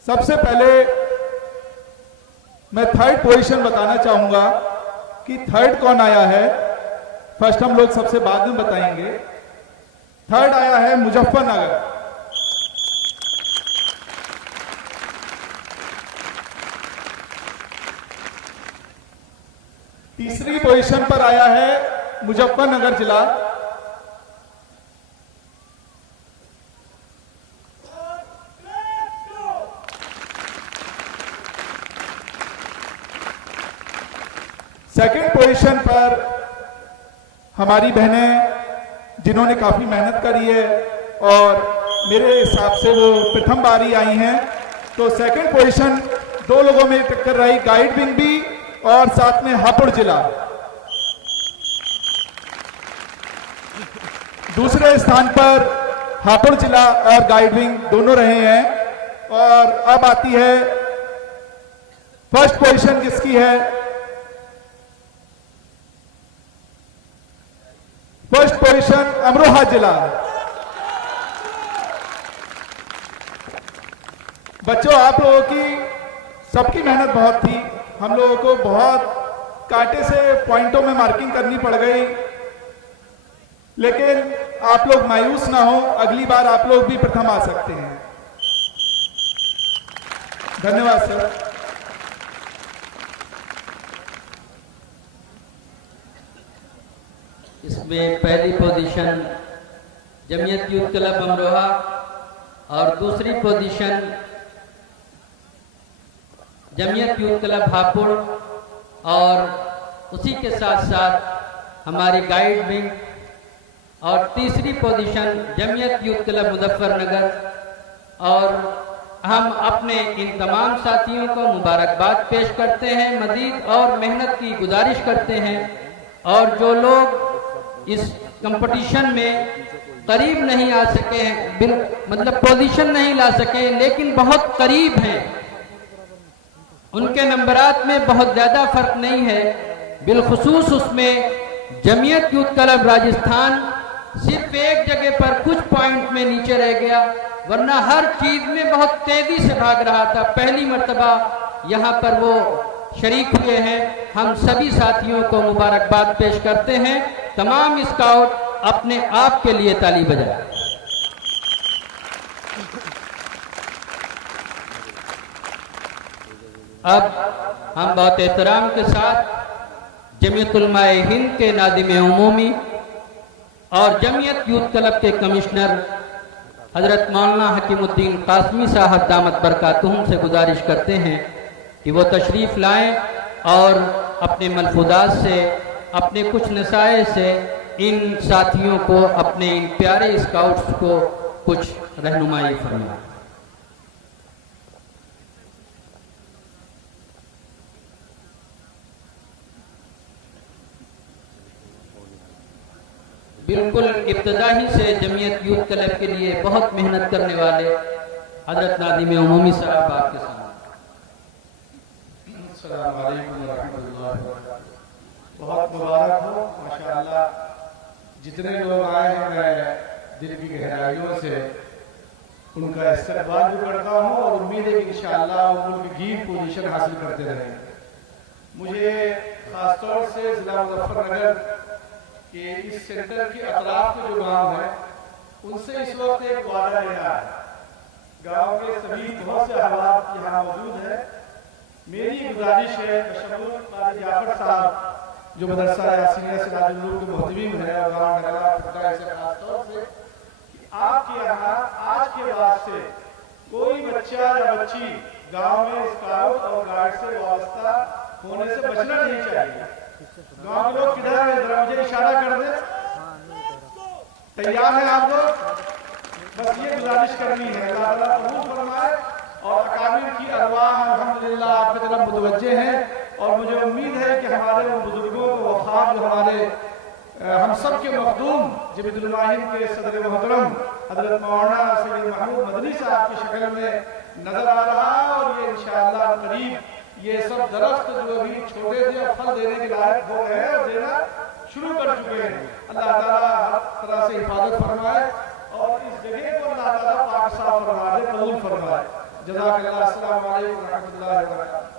सबसे पहले मैं थर्ड पोजीशन बताना चाहूंगा कि थर्ड कौन आया है। फर्स्ट हम लोग सबसे बाद में बताएंगे। थर्ड आया है मुजफ्फरनगर। तीसरी पोजीशन पर आया है मुजफ्फरनगर जिला। सेकंड पोजीशन पर हमारी बहनें जिन्होंने काफी मेहनत करी है और मेरे हिसाब से वो प्रथम बारी आई हैं, तो सेकंड पोजीशन दो लोगों में टक्कर रही, गाइड विंग भी और साथ में हापुड़ जिला। दूसरे स्थान पर हापुड़ जिला और गाइड विंग दोनों रहे हैं। और अब आती है फर्स्ट पोजीशन किसकी है। फर्स्ट पोजीशन अमरोहा जिला। बच्चों, आप लोगों की सबकी मेहनत बहुत थी। हम लोगों को बहुत कांटे से पॉइंटों में मार्किंग करनी पड़ गई, लेकिन आप लोग मायूस ना हो, अगली बार आप लोग भी प्रथम आ सकते हैं। धन्यवाद सर। इसमें पहली position Jamiat youth club Amroha और दूसरी position Jamiat youth club Hapur और उसी के साथ साथ हमारी गाइड विंग और तीसरी position Jamiat youth club Muzaffarnagar. और हम अपने इन तमाम साथियों को मुबारकबाद पेश करते हैं, मजीद और मेहनत की गुजारिश करते हैं। और जो लोग इस कंपटीशन में करीब नहीं आ सके हैं, मतलब पोजीशन नहीं ला सके लेकिन बहुत करीब हैं, उनके नंबरात में बहुत ज़्यादा फर्क नहीं है। बिलखुसूस उसमें जमीयत यूथ क्लब राजस्थान सिर्फ एक जगह पर कुछ पॉइंट में नीचे रह गया, वरना हर चीज में बहुत तेजी से भाग रहा था। पहली मर्तबा यहाँ पर वो शरीक हुए हैं। हम सभी साथियों को मुबारकबाद पेश करते हैं। तमाम स्काउट अपने आप के लिए ताली बजाएं। अब हम बहुत एहतराम के साथ जमीयत उलमाए हिंद के नादिम उमूमी और जमीयत यूथ क्लब के कमिश्नर हजरत मौलाना हकीमुद्दीन कासमी साहब दामत बरकातुहुम से गुजारिश करते हैं कि वो तशरीफ़ लाएं और अपने मलफूदात से, अपने कुछ नसाए से इन साथियों को, अपने इन प्यारे स्काउट्स को कुछ रहनुमाई फरमाएं। बिल्कुल इब्तदा ही से जमीयत यूथ क्लब के लिए बहुत मेहनत करने वाले हजरत नादिम उमूमी साहब आपके सामने। अस्सलाम वालेकुम व रहमतुल्लाहि व बरकातहू। बहुत मुबारक हो माशाअल्लाह। जितने लोग आए हैं मैं दिल की गहराइयों से उनका इस्तकबाल भी करता हूँ और उम्मीद है कि इंशाअल्लाह वो मुल्क की पोजीशन हासिल करते रहेंगे। मुझे खासतौर से जिला मुजफ्फरनगर कि इस सेंटर के अतराफ के जो गांव हैं उनसे इस वक्त एक वादा लेना है। गांव के सभी बहुत से अहबाब यहाँ मौजूद हैं। मेरी गुजारिश है बशमूल क़ाज़ी जाफर साहब जो मदरसा यासीनिया से नाजुल के मोहतमीम हैं और गाँव नगला फुटा से खासतौर से कि आपके यहाँ आज के बाद से कोई बच्चा या बच्ची गाँव में स्काउट और गार्ड से वाबस्ता होने से बचना नहीं चाहिए। गांव के लोग किधर है, जरा मुझे इशारा कर दे। तैयार है आप लोग? बस ये गुजारिश करनी है। अल्लाह ताला कबूल फरमाए और अकाबिर की अरवाह अल्हम्दुलिल्लाह आपकी तरफ मुतवज्जे हैं और मुझे उम्मीद है कि हमारे उन बुजुर्गों को वफाद जो हमारे हम सब के मखदूम जमीयत उलमा हिंद के सदर मोहतरम हजरत मौलाना सैयद महमूद मदनी साहब की शक्ल में नजर आ रहा है और ये इंशाअल्लाह करीब ये सब दरख्त जो अभी छोटे थे और फल देने के लायक हो गए हैं और देना शुरू कर चुके हैं। अल्लाह ताला हर तरह से हिफाजत फरमाए और इस जगह को अल्लाह ताला पाक साफ फरमा दे, कबूल फरमाए। जज़ाकल्लाह। अस्सलाम वालेकुम व रहमतुल्लाहि व बरकातहू।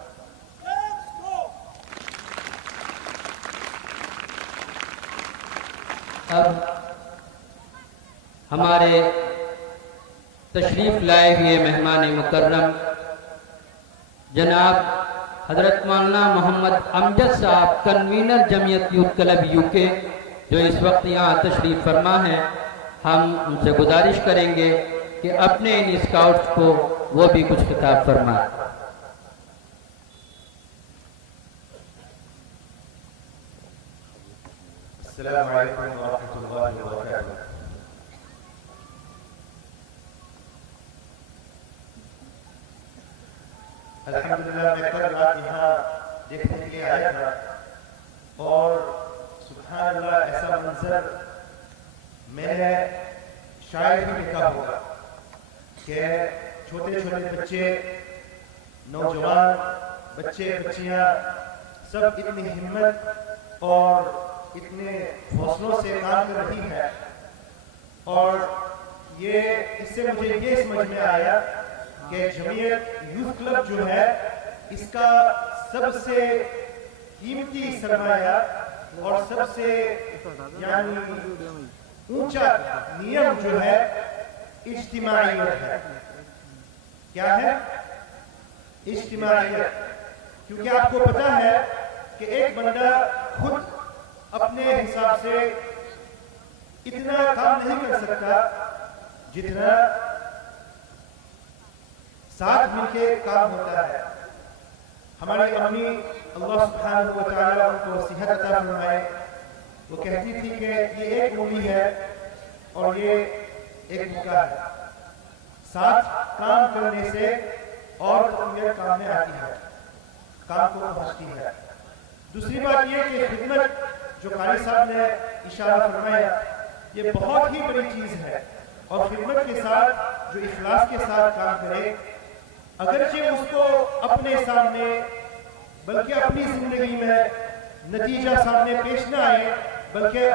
अब हमारे तशरीफ़ लाए हुए मेहमान मुकर्रम जनाब हज़रत मौलाना मोहम्मद अमजद साहब, convener Jamiat youth club UK, जो इस वक्त यहाँ तशरीफ़ फरमा हैं, हम उनसे गुजारिश करेंगे कि अपने इन स्काउट्स को वो भी कुछ खिताब फरमाएं। अस्सलामु अलैकुम व रहमतुल्लाहि व बरकातुहू। अल्हम्दुलिल्लाह, मैं कल रात यहाँ देखने के लिए आया था और सुभान अल्लाह, ऐसा मंजर मैंने शायद ही देखा होगा कि छोटे छोटे बच्चे, नौजवान बच्चे बच्चियाँ सब इतनी हिम्मत और इतने हौसलों से काम कर रही है। और ये इससे मुझे ये समझ में आया कि जमीयत यूथ क्लब जो है, इसका सबसे कीमती सरमाया और सबसे यानी ऊंचा नियम जो है इज्तिमाइयत है। क्या है? इज्तिमाइयत। क्योंकि आपको पता है कि एक बंदा खुद अपने हिसाब से इतना काम नहीं कर सकता जितना साथ मिलके काम होता है। हमारी अम्मी, अल्लाह सुब्हानहू व तआला उनको सेहत अता फरमाए, वो कहती थी कि ये एक उंगली है और ये एक मुक्का है, साथ काम करने से और उंगलियां काम में आती है, काम को पहुंचती है। दूसरी बात ये कि खिदमत, जो कारी साहब ने इशारा फरमाया, ये बहुत ही बड़ी चीज है। और खिदमत के साथ जो इखलास के साथ काम करे, अगरचे उसको अपने सामने बल्कि अपनी जिंदगी में नतीजा सामने पेश ना आए, बल्कि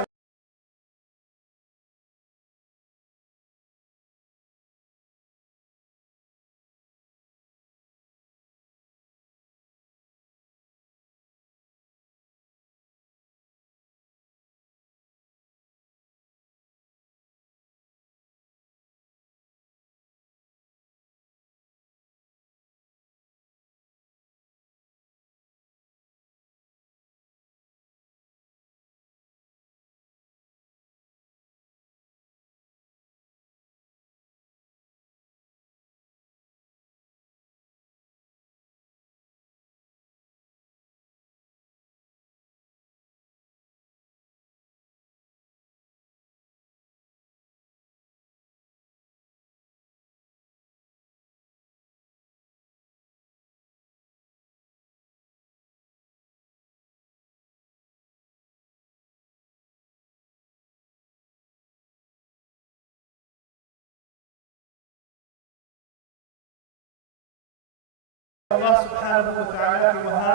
अल्लाह सुब्हानहू व तआला के वहाँ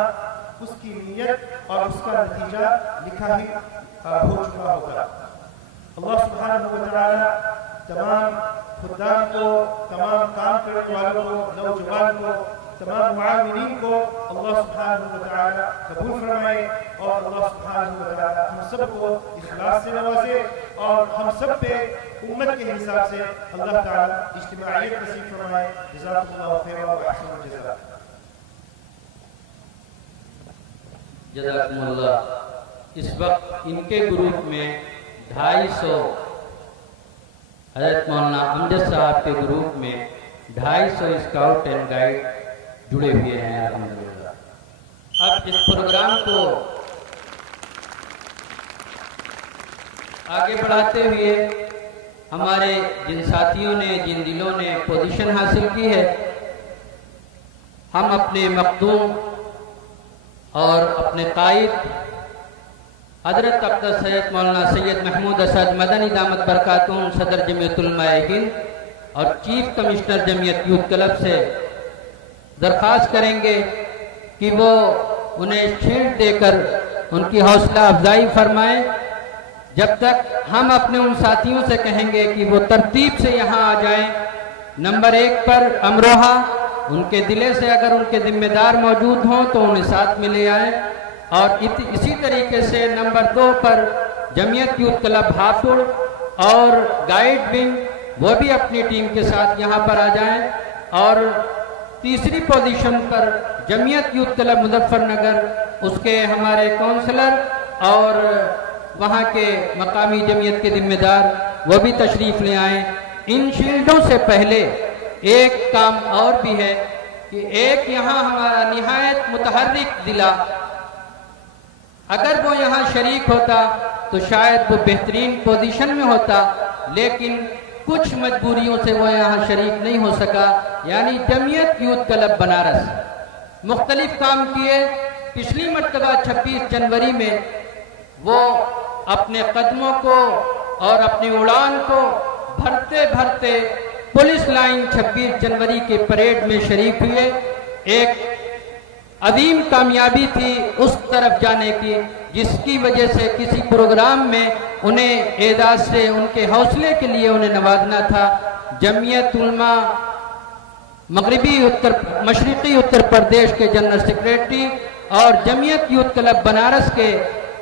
उसकी नीयत और उसका नतीजा लिखा ही हो चुका होगा। अल्लाह सुब्हानहू व तआला तमाम खुदाम को, तमाम काम करने वालों को, नौजवान को, तमाम मुआविनीन को अल्लाह सुब्हानहू व तआला कबूल फरमाए और अल्लाह सुब्हानहू व तआला हम सबको इखलास से नवाजे और हम सब पे उम्मत के हिसाब से अल्लाह ताला इज्तिमाइयत नसीब फरमाए। जज़ाकुमुल्लाहु खैरन व अहसनुल जज़ा। जज़ाकुमुल्लाह। इस वक्त इनके ग्रुप में 250 हज़रत मौलाना अमजद साहब के ग्रुप में 250 स्काउट एंड गाइड जुड़े हुए हैं अल्हम्दुलिल्लाह। अब इस प्रोग्राम को आगे बढ़ाते हुए हमारे जिन साथियों ने, जिन दिलों ने पोजीशन हासिल की है, हम अपने मखदूम और अपने कायद हजरत अक़दस सैयद मौलाना सैयद महमूद असद मदनी दामत बरकातुहू सदर जमीयतुल उलमा हिंद और chief commissioner Jamiat youth club से दरख्वास्त करेंगे कि वो उन्हें शील्ड देकर उनकी हौसला अफजाई फरमाएं, जब तक हम अपने उन साथियों से कहेंगे कि वो तरतीब से यहाँ आ जाएं। नंबर 1 पर अमरोहा, उनके दिले से अगर उनके जिम्मेदार मौजूद हों तो उन्हें साथ में ले आए। और इसी तरीके से नंबर 2 पर जमीयत यूथ क्लब हापुड़ और गाइड विंग वो भी अपनी टीम के साथ यहाँ पर आ जाएं। और तीसरी पोजीशन पर जमीयत यूथ क्लब मुजफ्फरनगर, उसके हमारे काउंसलर और वहाँ के मकामी जमीयत के जिम्मेदार वो भी तशरीफ ले आए। इन शील्डों से पहले एक काम और भी है कि एक यहाँ हमारा निहायत मुतहर्रिक जिला, अगर वो यहाँ शरीक होता तो शायद वो बेहतरीन पोजीशन में होता, लेकिन कुछ मजबूरियों से वो यहाँ शरीक नहीं हो सका। यानी जमीयत यूथ क्लब बनारस मुख्तलिफ काम किए। पिछली मरतबा 26 जनवरी में वो अपने कदमों को और अपनी उड़ान को भरते भरते पुलिस लाइन 26 जनवरी के परेड में शरीक हुए। एक अजीम कामयाबी थी उस तरफ जाने की, जिसकी वजह से किसी प्रोग्राम में उन्हें एजाज से उनके हौसले के लिए उन्हें नवाजना था। जमीयत उलमा मशरिकी उत्तर प्रदेश के जनरल सेक्रेटरी और जमीयत यूथ क्लब बनारस के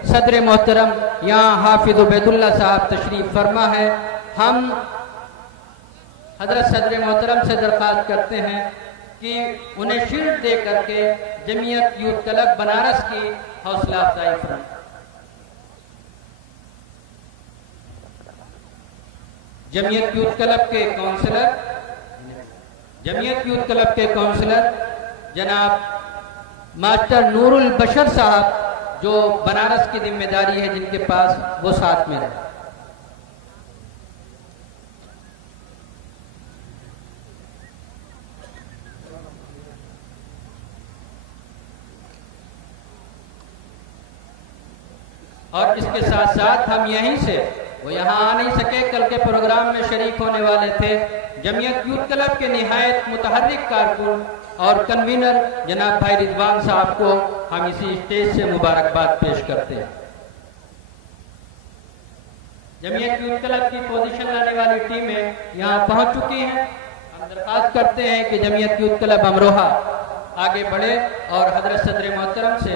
सदर मोहतरम यहाँ हाफिज उबैदुल्ला साहब तशरीफ फरमा है। हम हजरत सदर मोहतरम से दरख्वास्त करते हैं कि उन्हें शील्ड दे करके जमीयत यूथ क्लब बनारस की हौसला अफजाई फरमाएं। जमीयत यूथ क्लब के काउंसलर जनाब मास्टर नूरुल बशर साहब, जो बनारस की जिम्मेदारी है जिनके पास, वो साथ में रहे। और इसके साथ साथ हम यहीं से, वो यहाँ आ नहीं सके, कल के प्रोग्राम में शरीक होने वाले थे, जमीयत यूथ क्लब के निहायत मुतहर्रिक कारकुन और कन्वीनर जनाब भाई रिजवान साहब को हम इसी स्टेज से मुबारकबाद पेश करते हैं। जमीयत यूथ क्लब की पोजीशन लाने वाली टीमें यहाँ पहुंच चुकी हैं। हम दरख्वास्त करते हैं कि जमीयत यूथ क्लब अमरोहा आगे बढ़े और हजरत सदर मोहतरम से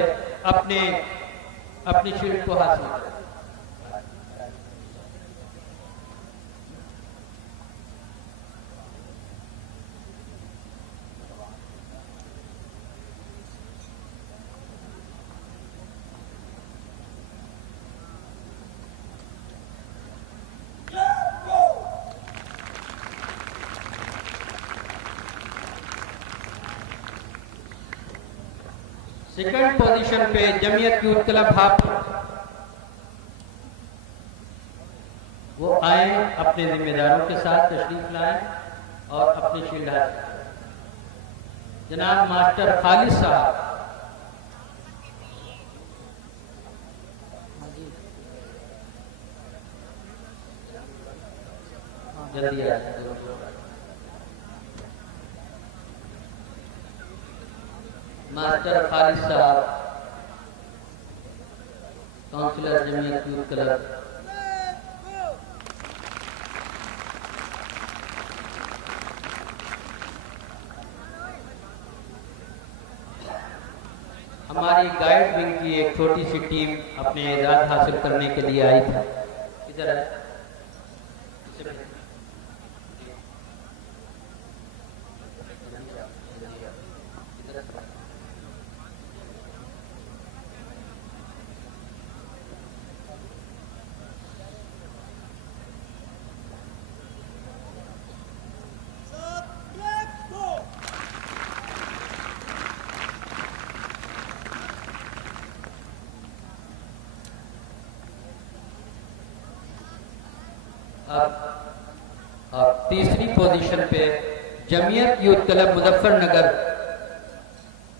अपनी शील्ड को हासिल करें। सेकंड पोजीशन पे जमीयत यूथ क्लब हापुड़, वो आए, अपने जिम्मेदारों के साथ तशरीफ लाए और अपनी शील्ड हासिल करें। जनाब मास्टर खालिद साहब, जल्दी आ जाए। मास्टर खालिद साहब, काउंसलर जमीयत यूथ क्लब। हमारी गाइड विंग की एक छोटी सी टीम अपने एजाज हासिल करने के लिए आई थी। इधर है। अब तीसरी पोजीशन पे जमीयत यूथ क्लब मुजफ्फरनगर,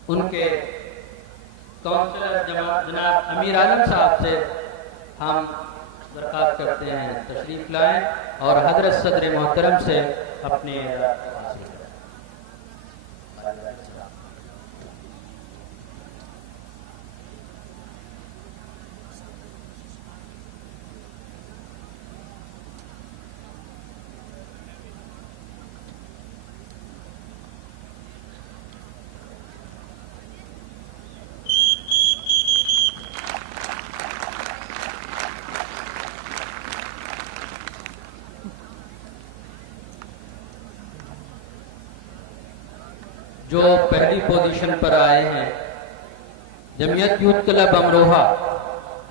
उनके काउंसलर जनाब अमीर आलम साहब से हम दरख्वास्त करते हैं तशरीफ लाएं और हजरत सदर मोहतरम से अपने जो पहली पोजीशन पर आए हैं, Jamiat youth club Amroha,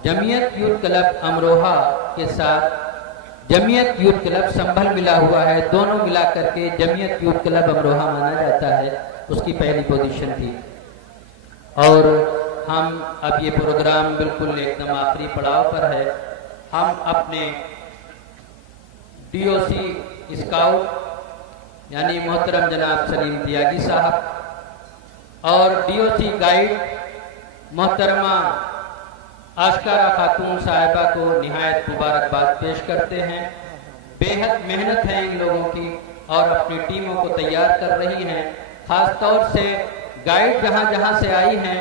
Jamiat youth club Amroha के साथ जमीयत यूथ क्लब संभल मिला हुआ है, दोनों मिला करके जमीयत यूथ क्लब अमरोहा माना जाता है, उसकी पहली पोजीशन थी। और हम अब ये प्रोग्राम बिल्कुल एकदम आखिरी पड़ाव पर है। हम अपने डीओसी स्काउट यानी मोहतरम जनाब सलीम त्यागी साहब और डीओसी गाइड मोहतरमा आशकारा खातून साहिबा को निहायत मुबारकबाद पेश करते हैं। बेहद मेहनत है इन लोगों की और अपनी टीमों को तैयार कर रही हैं। खास तौर से गाइड जहां जहां से आई हैं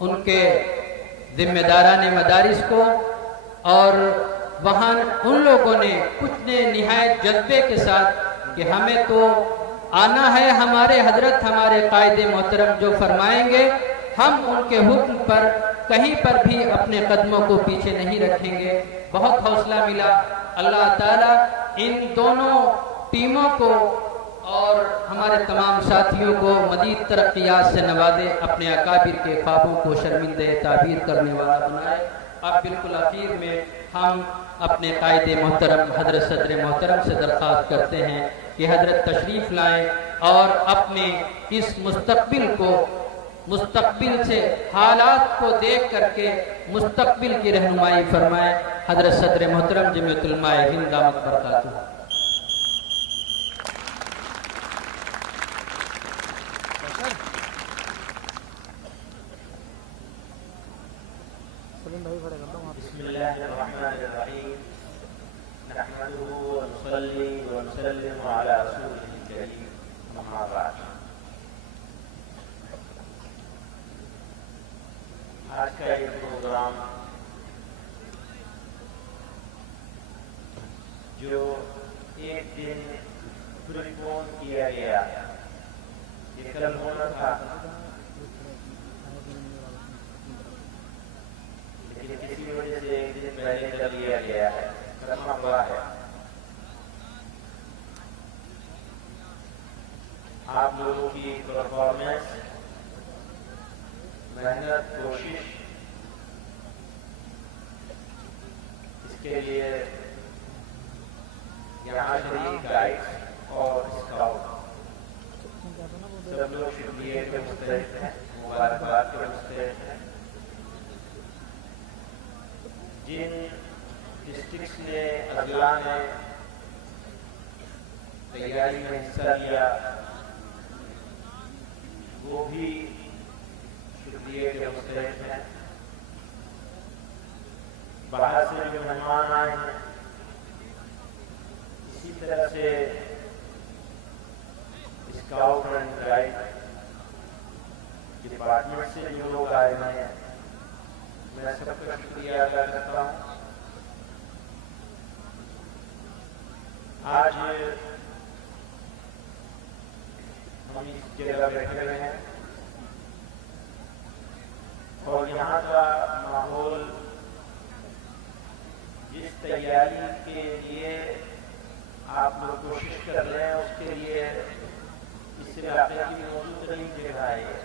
उनके जिम्मेदारान मदारिस को, और वहां उन लोगों ने कुछ ने निहायत जज्बे के साथ कि हमें तो आना है, हमारे हजरत हमारे कायदे मोहतरम जो फरमाएंगे हम उनके हुक्म पर कहीं पर भी अपने कदमों को पीछे नहीं रखेंगे। बहुत हौसला मिला। अल्लाह ताला इन दोनों टीमों को और हमारे तमाम साथियों को मजीद तरक्कियात से नवाजे, अपने अकाबिर के ख्वाबों को शर्मिंदे ताबीर करने वाला बनाए। अब बिल्कुल आखिर में हम अपने कायदे मोहतरम हजरत सदर मोहतरम से दरख्वास्त करते हैं कि हजरत तशरीफ़ लाएं और अपने इस मुस्तकबिल से हालात को देख करके मुस्तकबिल की रहनुमाई फरमाएं। हजरत सदर मोहतरम जमीयतुल उलमा हिंद दामत बरकातुहू। बिस्मिल्लाहिर्रहमानिर्रहीम, नहमदुहु व नुसल्ली व नुसल्लिमु अला रसूलिल करीम, अम्मा बाद। आज का ये प्रोग्राम जो एक दिन प्रीपोन किया गया, ये कल होना था, लेकिन किसी वजह से एक दिन पहले कर लिया गया है। करना हुआ है। आप लोगों की परफॉर्मेंस, मेहनत, कोशिश, इसके लिए यहाँ शरीक गाइड्स और स्काउट सब लोग शुक्रिया के मुस्तहिक हैं, मुबारकबाद के मुस्तहिक हैं। जिन डिस्ट्रिक्ट्स ने, अजला ने तैयारी में हिस्सा लिया वो भी शुक्रिया के मुस्तहिक हैं। बाहर से जो मेहमान आए हैं, इसी तरह से स्काउट एंड गाइड डिपार्टमेंट से जो लोग आए हैं, मैं सबका शुक्रिया अदा करता हूँ। आज हम इस जगह बैठे हुए हैं और यहाँ का माहौल जिस तैयारी के लिए आप लोग कोशिश कर रहे हैं उसके लिए इस इलाके की मौजूद तरीन जगह है।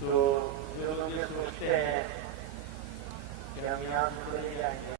तो जो लोग ये सोचते हैं कि हम यहाँ से चले जाएंगे,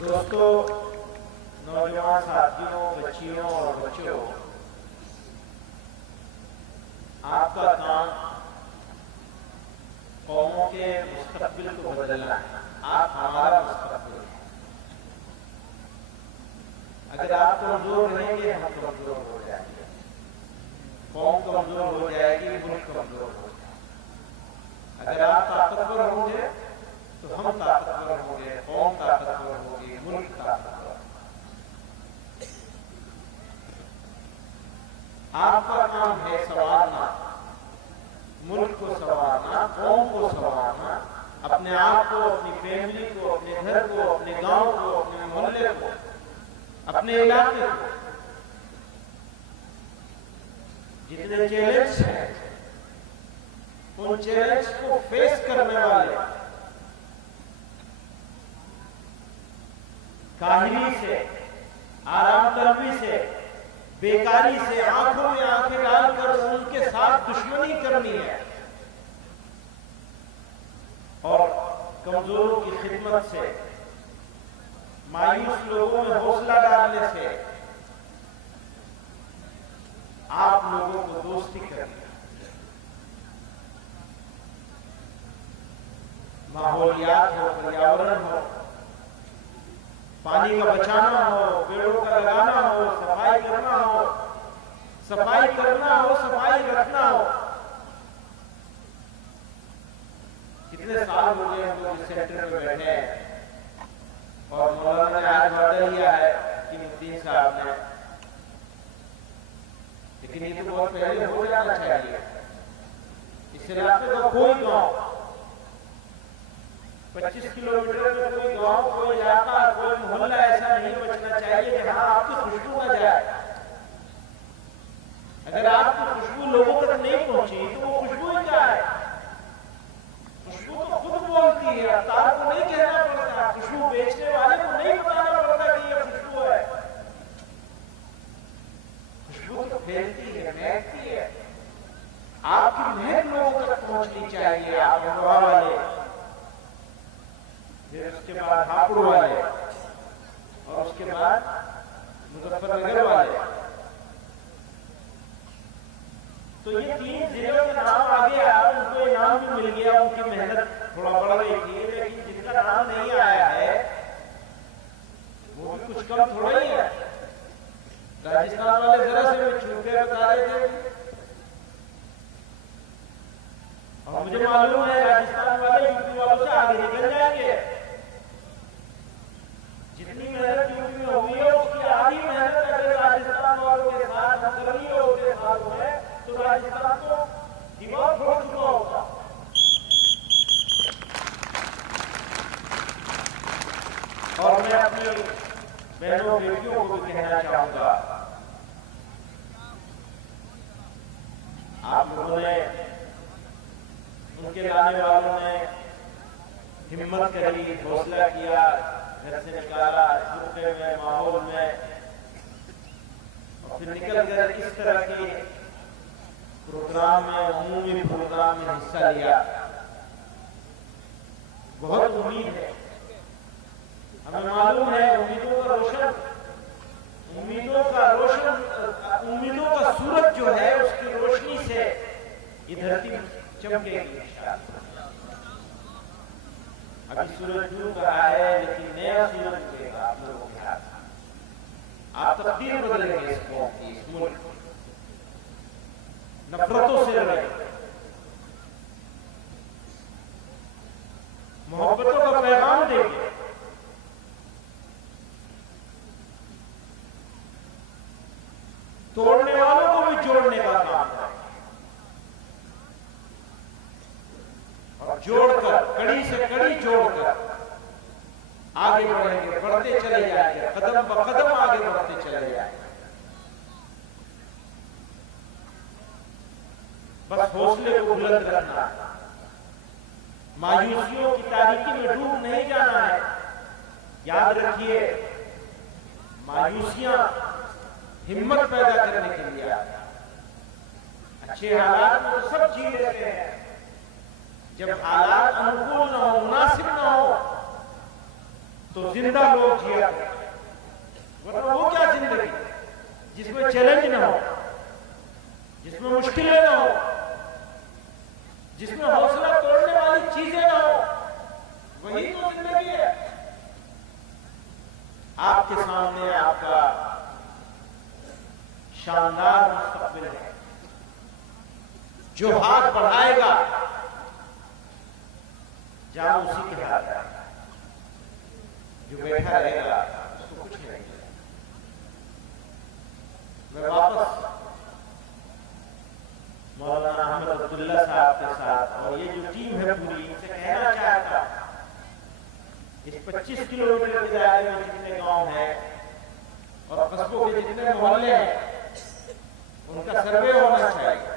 दोस्तों, नौजवान साथियों, बच्चियों और बच्चों, आपका काम कौमों के मुस्तकबिल को बदलना है। आप हमारा मुस्तकबिल है। अगर आप कमजोर रहेंगे, हम कमजोर हो जाएंगे, कौम कमजोर हो जाएगी, मुल्क कमजोर हो जाएगा। अगर आप ताकतवर होंगे तो हम ताकतवर होंगे, कौम ताकतवर होगी, मुल्क ताकतवर। आपका काम है संवारना, मुल्क को संवारना, कौम को संवारना, अपने आप को, अपनी फैमिली को, अपने घर को, अपने गांव को, अपने मोहल्ले को, अपने इलाके को। जितने चैलेंज हैं, उन चैलेंज को फेस करने वाले, काहिली से, आराम तलबी से, बेकारी से आंखों में आंखें डालकर उनके साथ दुश्मनी करनी है और कमजोरों की खिदमत से, मायूस लोगों में हौसला डालने से आप लोगों को दोस्ती करनी है। माहौलियात हो, पर्यावरण हो, पानी का बचाना हो, पेड़ों का लगाना हो, सफाई करना हो, सफाई करना हो, सफाई रखना हो। कितने साल हो गए हम लोग इस सेंटर में बैठे हैं और मौलाना ने आज ऑर्डर लिया है कि मुफ्ती साहब ने, लेकिन ये तो बहुत पहले हो जाना चाहिए। इस इलाके का कोई गांव 25 किलोमीटर में कोई गांव, कोई इलाका, कोई मोहल्ला ऐसा नहीं बचना चाहिए जहां आपकी खुशबू न जाए। अगर आपकी खुशबू लोगों तक नहीं पहुंची तो वो खुशबू ही क्या है? खुशबू तो खुद बोलती है, अवतार को नहीं कहना पड़ता, खुशबू बेचने वाले को नहीं बताना पड़ता कि ये खुशबू है। खुशबू तो फैलती है, महकती है। आपकी महक लोगों तक पहुंचनी चाहिए। आप अमरोहा वाले, फिर उसके बाद हापुड़ वाले और उसके बाद मुजफ्फरनगर वाले, तो ये 3 जिलों के नाम आगे आया, उनको इनाम भी मिल गया, उनकी मेहनत थोड़ा बढ़ गई थी। लेकिन जिनका नाम नहीं आया है वो भी कुछ कम थोड़ा ही है। राजस्थान वाले जरा से भी छूटे बता रहे थे और मुझे मालूम है राजस्थान वाले यूपी वालों से आगे निकल जाएंगे। जितनी मेहनत यूपी में हुई है उसकी आधी मेहनत अगर राजस्थान वालों के साथ कर्मियों के साथ हुए तो राजस्थान को दिमाग छोड़ चुका होगा। और मैं अपनी बहनों बेटियों को भी कहना चाहूंगा, आप लोगों ने, उनके लाने वालों ने हिम्मत करी, हौसला किया, घर से निकाला, रुपये में, माहौल में, और फिर निकल कर इस तरह के प्रोग्राम में, अमूमी प्रोग्राम में हिस्सा लिया। बहुत उम्मीद है, हमें मालूम है उम्मीदों का उम्मीदों का सूरज जो है उसकी रोशनी से ये धरती चमकेगी। अभी सूरज डूब रहा है लेकिन नया सूरज उगेगा आप लोगों के हाथ। आप तकदीर बदलेंगे इस कौम की, इस मुल्क की। नफरतों से लड़ेंगे, मोहब्बतों का पैगाम देंगे, तोड़ने वालों को भी जोड़ने का काम है और जोड़कर, कड़ी से कड़ी जोड़कर आगे बढ़ेंगे, बढ़ते चले जाएंगे, कदम ब कदम आगे बढ़ते चले जाएंगे। बस हौसले को बुलंद रखना है, मायूसियों की तारीकी में डूब नहीं जाना है। याद रखिए, मायूसियां हिम्मत पैदा करने के लिए आते हैं। अच्छे हालात में तो सब जी लेते हैं, जब हालात अनुकूल न हो, मुनासिब न हो, तो जिंदा लोग जिया करें, वरना वो क्या जिंदगी जिसमें चैलेंज ना हो, जिसमें मुश्किलें ना हो, जिसमें हौसला तोड़ने वाली चीजें ना हो, वही तो जिंदगी है। आपके सामने आपका शानदार मुस्तकबिल है। जो हाथ बढ़ाएगा जान उसी के हाथ है, जो बैठा रहेगा उसको कुछ नहीं मिलेगा। मैं वापस मौलाना अहमद अब्दुल्ला साहब के साथ और ये जो टीम है पूरी, इनसे कहना चाहता इस 25 किलोमीटर के दायरे में जितने गांव हैं और कस्बों के जितने मोहल्ले हैं, उनका सर्वे होना चाहिए।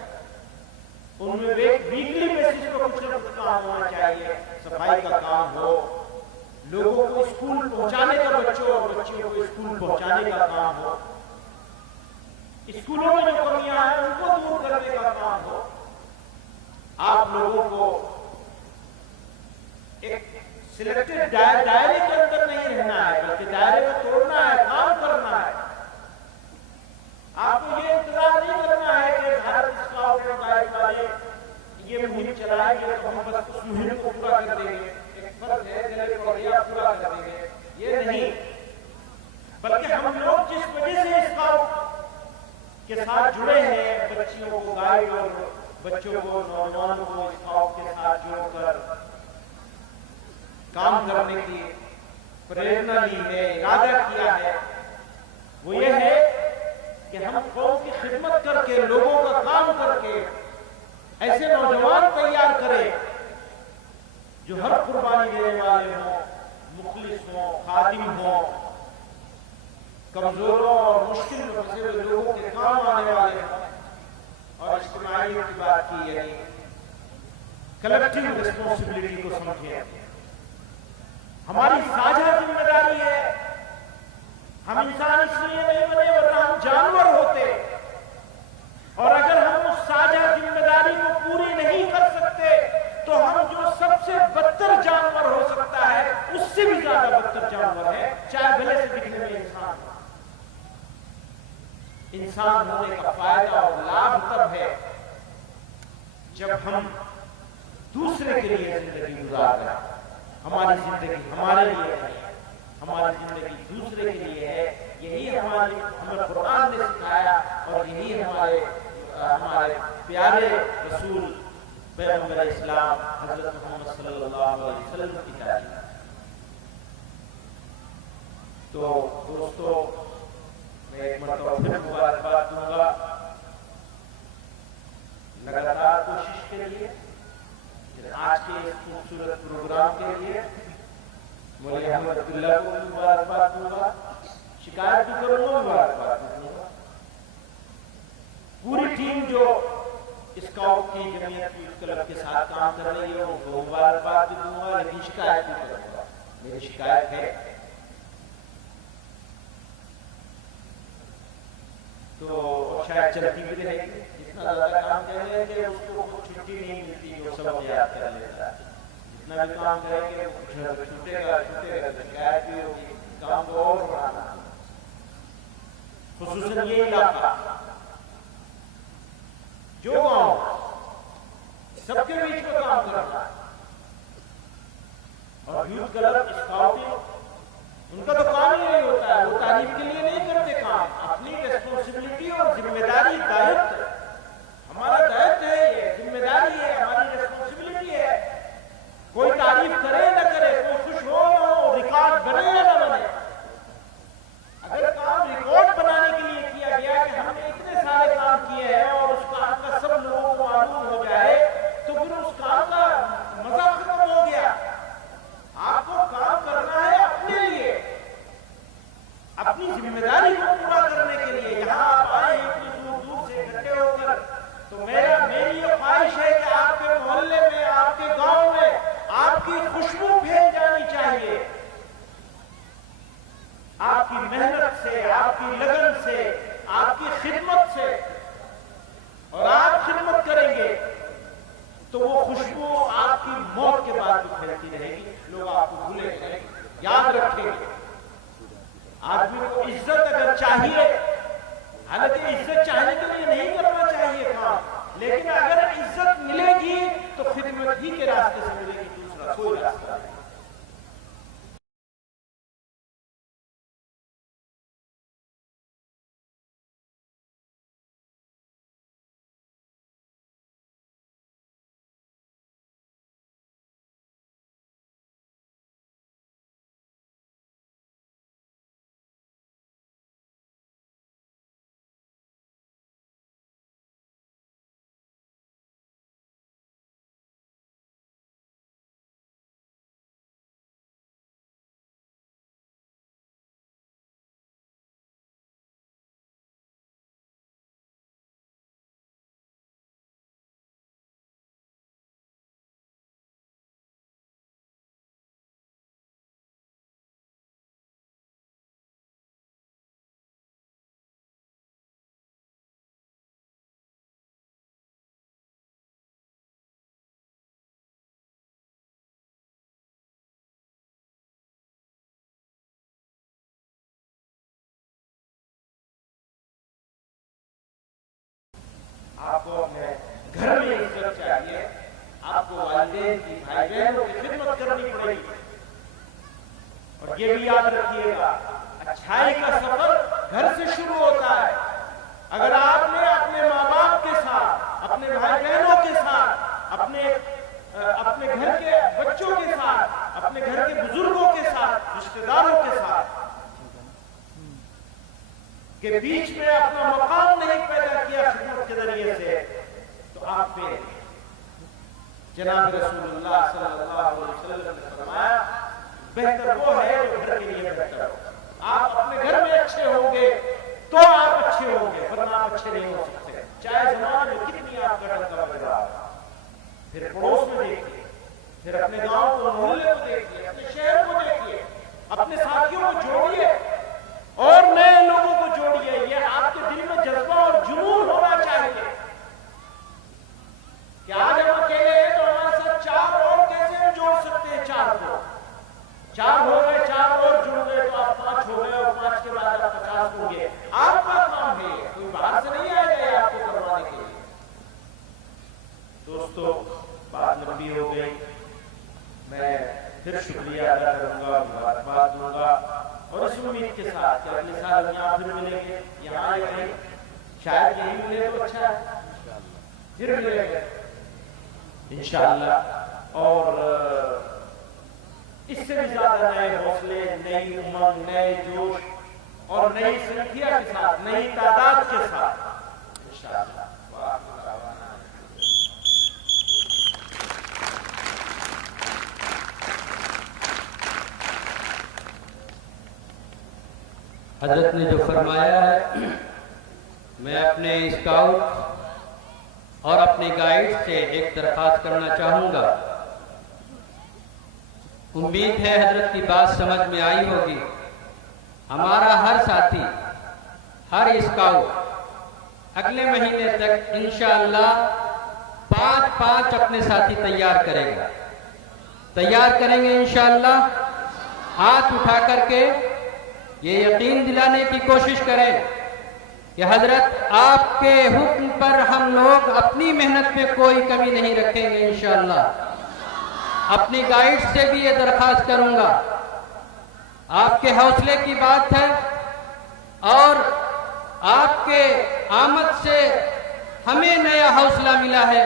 उनमें वीकली बेसिस पर कुछ न कुछ काम होना चाहिए। सफाई का काम हो, लोगों को स्कूल पहुंचाने का, बच्चों और बच्चियों को स्कूल पहुंचाने का काम हो, स्कूलों में जो कमियां हैं उनको दूर करने का काम हो। आप लोगों को एक सिलेक्टेड दायरे के अंदर नहीं रहना है, बल्कि दायरे को तोड़ना है, काम करना है। आपको ये इंतजार नहीं करना है कि भारत स्काउट और गाइड वाले ये मुहिम चलाएंगे तो हम बस उस मुहिम को पूरा कर देंगे, एक फर्ज है गले पकड़िया पूरा कर देंगे, ये नहीं। बल्कि हम लोग जिस वजह से स्काउट के साथ जुड़े हैं, बच्चियों को गाइड और बच्चों को, नौजवानों को स्काउट के साथ जोड़कर काम करने की प्रेरणा ली है, इरादा किया है, वो ये है कि हम कौम की खिदमत करके, लोगों का काम करके ऐसे नौजवान तैयार करें जो हर कुर्बानी देने वाले हों, मुखलिस हों, खादिम हों, कमजोरों और मुश्किल में फंसे हुए लोगों के काम आने वाले हों। और इज्तिमाइयत की बात की, यानी कलेक्टिव रिस्पॉन्सिबिलिटी को समझें। हमारी साझा जिम्मेदारी है। हम इंसान इसलिए नहीं बने वरना हम जानवर होते, और अगर हम उस साझा जिम्मेदारी को पूरी नहीं कर सकते तो हम जो सबसे बदतर जानवर हो सकता है उससे भी ज्यादा बदतर जानवर है, चाहे भले से दिखने में इंसान हो। इंसान होने का फायदा और लाभ तब है जब हम दूसरे के लिए जिंदगी गुजार रहे हैं। हमारी जिंदगी हमारे लिए नहीं, हमारी जिंदगी दूसरे के लिए है। यही हमें कुरान ने सिखाया और यही हमारे प्यारे रसूल पैगंबर इस्लाम हजरत मोहम्मद सल्लल्लाहु अलैहि वसल्लम की तालीम। तो दोस्तों, मैं एक मरतबा फिर मुबारकबाद दूंगा लगातार कोशिश के लिए, आज के इस खूबसूरत प्रोग्राम के लिए। मौलाना अहमद अब्दुल्ला को भी मुबारकबाद दूंगा, शिकायत भी करूंगा, मुबारकबाद दूंगा। पूरी टीम जो स्काउट की जमीयत यूथ क्लब के साथ काम कर रही है उनको मुबारकबाद भी दूंगा, लेकिन शिकायत भी करूंगा। मेरी शिकायत है तो शायद चलती भी रहेगी, जितना ज्यादा काम करेंगे उसको छुट्टी नहीं मिलती, जो सब याद कर लेता है। जितना भी काम करेंगे छूटेगा, शिकायत भी होगी, काम को और बढ़ाना। खुसूसन ये इलाका, जो गांव सबके बीच में काम करना है, और यूथ क्लब स्काउटिंग उनका तो काम ही नहीं होता है। वो तारीफ के लिए नहीं करते काम, अपनी रेस्पॉन्सिबिलिटी और जिम्मेदारी, दायित्व, हमारा दायित्व है, ये जिम्मेदारी है, हमारी रेस्पॉन्सिबिलिटी है। कोई तारीफ करे ना करे, कोई खुश हो ना हो, रिकॉर्ड बने या ना बने, अगर काम रिकॉर्ड बनाने के लिए किया गया कि हमने इतने सारे काम किए हैं और उस काम का सब लोगों को मालूम हो जाए, तो फिर उस काम का मजा खत्म हो गया। आपको काम करना आदमी को इज्जत अगर चाहिए, हालांकि इज्जत चाहने के लिए नहीं करना चाहिए काम, लेकिन अगर इज्जत मिलेगी तो खिदमत ही के रास्ते से मिलेगी, दूसरा कोई रास्ता नहीं। आपको अपने घर में इज्जत चाहिए, आपको वालिदैन की, भाई बहनों की खिदमत करनी पड़ेगी। और ये भी याद रखिएगा, अच्छाई का सफर घर से शुरू होता है। अगर आपने अपने माँ बाप के साथ, अपने भाई बहनों के साथ, अपने घर के बच्चों के साथ, अपने घर के बुजुर्गों के साथ, रिश्तेदारों के साथ के बीच में अपना मकाम नहीं पैदा किया खिदमत के जरिए से, तो आप पे जनाब रसूलुल्लाह सल्लल्लाहु अलैहि वसल्लम ने फरमाया, बेहतर वो है जो घर के लिए बेहतर हो। आप अपने घर में अच्छे होंगे तो आप अच्छे होंगे, वरना आप अच्छे नहीं हो सकते, चाहे जमाने में कितनी आपका डंका बज रहा हो। फिर पड़ोस में देखिए, फिर अपने गांव को, मोहल्ले को देखिए, अपने शहर को देखिए, अपने साथियों को जोड़िए और नए लोगों को जोड़िए। ये आपके दिल में जज्बा और जुनून होना चाहिए कि आज हम अकेले हैं तो हमारे साथ चार और कैसे हम जोड़ सकते हैं। चार को, चार हो गए, चार और जुड़ गए तो आप 5 हो गए, और 5 के बाद आप 50 होंगे। आपका काम है, कोई बाहर से नहीं आएगा आपको करवाने के लिए। दोस्तों, बात लंबी हो गई, मैं फिर शुक्रिया अदा करूंगा, मुबारकबाद दूंगा और इस उम्मीद के साथ कि अगले साल हम यहाँ फिर मिलेंगे, यहाँ आएंगे, शायद यही मिले तो अच्छा है, फिर मिलेंगे इंशाअल्लाह। और इससे भी ज्यादा नए हौसले, नई उमंग, नए जोश और नई संख्या के साथ, नई तादाद के साथ इंशाअल्लाह। हजरत ने जो फरमाया है, मैं अपने स्काउट और अपने गाइड से एक दरख्वास्त करना चाहूँगा। उम्मीद है हजरत की बात समझ में आई होगी। हमारा हर साथी, हर स्काउट अगले महीने तक इंशाअल्लाह 5-5 अपने साथी तैयार करेंगे इंशाअल्लाह। हाथ उठा करके ये यकीन दिलाने की कोशिश करें कि हजरत आपके हुक्म पर हम लोग अपनी मेहनत में कोई कमी नहीं रखेंगे इंशाअल्लाह। अपनी गाइड से भी ये दरख्वास्त करूंगा, आपके हौसले की बात है और आपके आमद से हमें नया हौसला मिला है।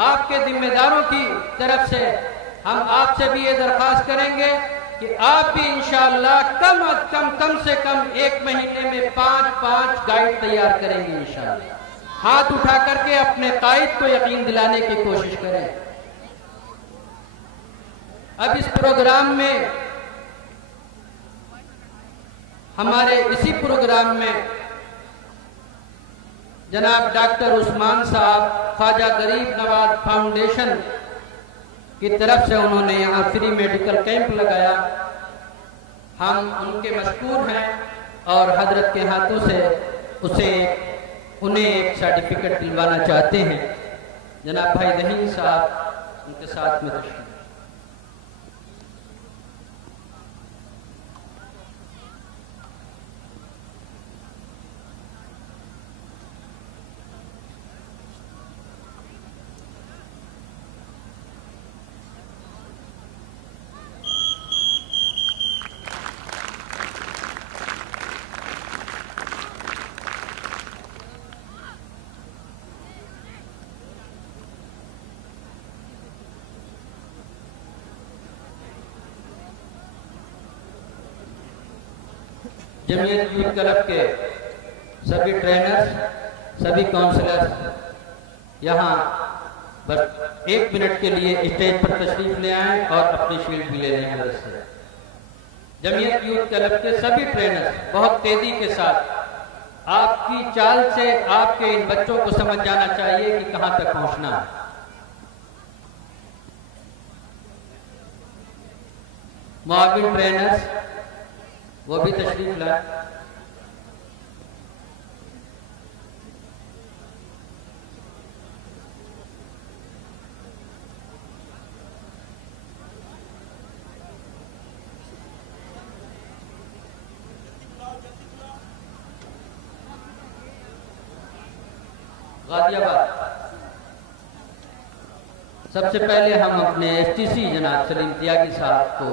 आपके जिम्मेदारों की तरफ से हम आपसे भी ये दरख्वास्त करेंगे कि आप भी इंशाअल्लाह कम से कम 1 महीने में 5-5 गाइड तैयार करेंगे इंशाअल्लाह। हाथ उठा करके अपने कायद को यकीन दिलाने की कोशिश करें। अब इस प्रोग्राम में, हमारे इसी प्रोग्राम में जनाब डॉक्टर उस्मान साहब ख्वाजा गरीब नवाज फाउंडेशन की तरफ से उन्होंने यहाँ फ्री मेडिकल कैंप लगाया। हम उनके मशकूर हैं और हजरत के हाथों से उन्हें एक सर्टिफिकेट दिलवाना चाहते हैं। जनाब भाई रहीम साहब उनके साथ में तशरीफ। जमीयत यूथ क्लब के सभी ट्रेनर्स, सभी काउंसलर्स यहाँ बस 1 मिनट के लिए स्टेज पर तशरीफ ले आएं और अपनी शील्ड भी ले लें मदद से। जमीयत यूथ क्लब के सभी ट्रेनर्स बहुत तेजी के साथ, आपकी चाल से आपके इन बच्चों को समझ जाना चाहिए कि कहां तक पहुंचना है। मुआविन ट्रेनर्स वो भी तशरीफ लाए। गाजियाबाद सबसे पहले हम अपने एसटीसी जनाब सलीम त्यागी साहब को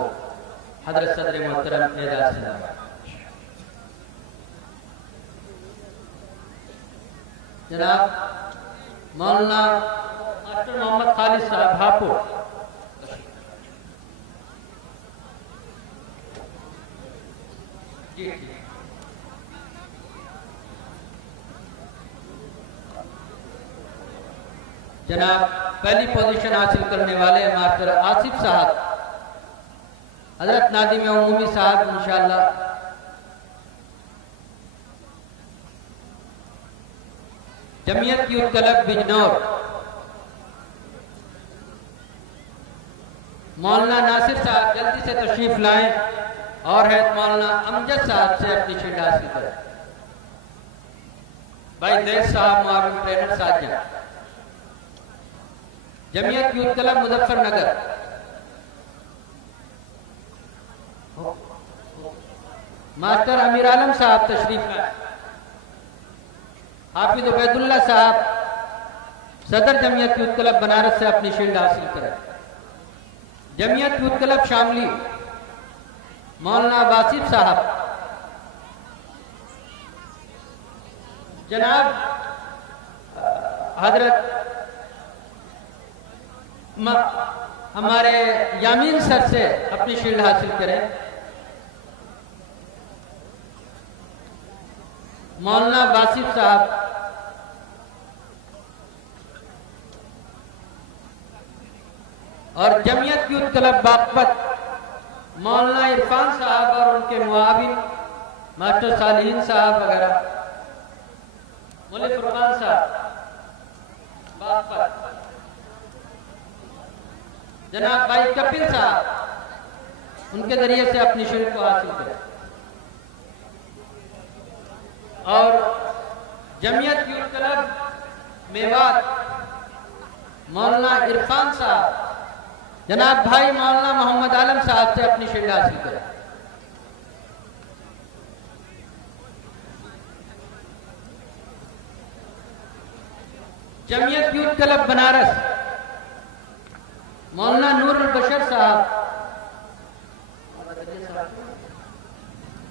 हजरत सदर मोहतरम एजाज से जनाब मौलाना मास्टर मोहम्मद खालिद साहब हापुड़, जी जनाब पहली पोजीशन हासिल करने वाले मास्टर आसिफ साहब, हजरत नादिम उमूमी साहब इंशाअल्लाह। जमीयत यूथ क्लब बिजनौर मौलाना नासिर साहब जल्दी से तशरीफ लाएं और है मौलाना अमजद साहब से अपनी शील्ड हासिल करें। भाई देश साहब मुआविन trainer Sajid. Jamiat youth club Muzaffarnagar master Amir Alam साहब तशरीफ लाए। हाफिज उबैदुल्ला साहब सदर जमीयत यूथ क्लब बनारस से अपनी शील्ड हासिल करें। जमीयत यूथ क्लब शामली मौलाना वासिफ साहब, जनाब हजरत हमारे यामीन सर से अपनी शील्ड हासिल करें। मौलाना वासिफ साहब, और जमीयत यूथ क्लब बागपत मौलाना इरफान साहब और उनके मुआविन मास्टर सालिहीन साहब वगैरह, मौलाना फुरकान साहब बागपत, जनाब भाई कपिल साहब उनके जरिए से अपनी शील्ड को हासिल करें। और जमीयत यूथ क्लब मेवात मौलाना इरफान साहब, जनाब भाई मौलाना मोहम्मद आलम साहब से अपनी शील्ड हासिल करें। जमीयत यूथ क्लब बनारस मौलाना नूरुल बशर साहब,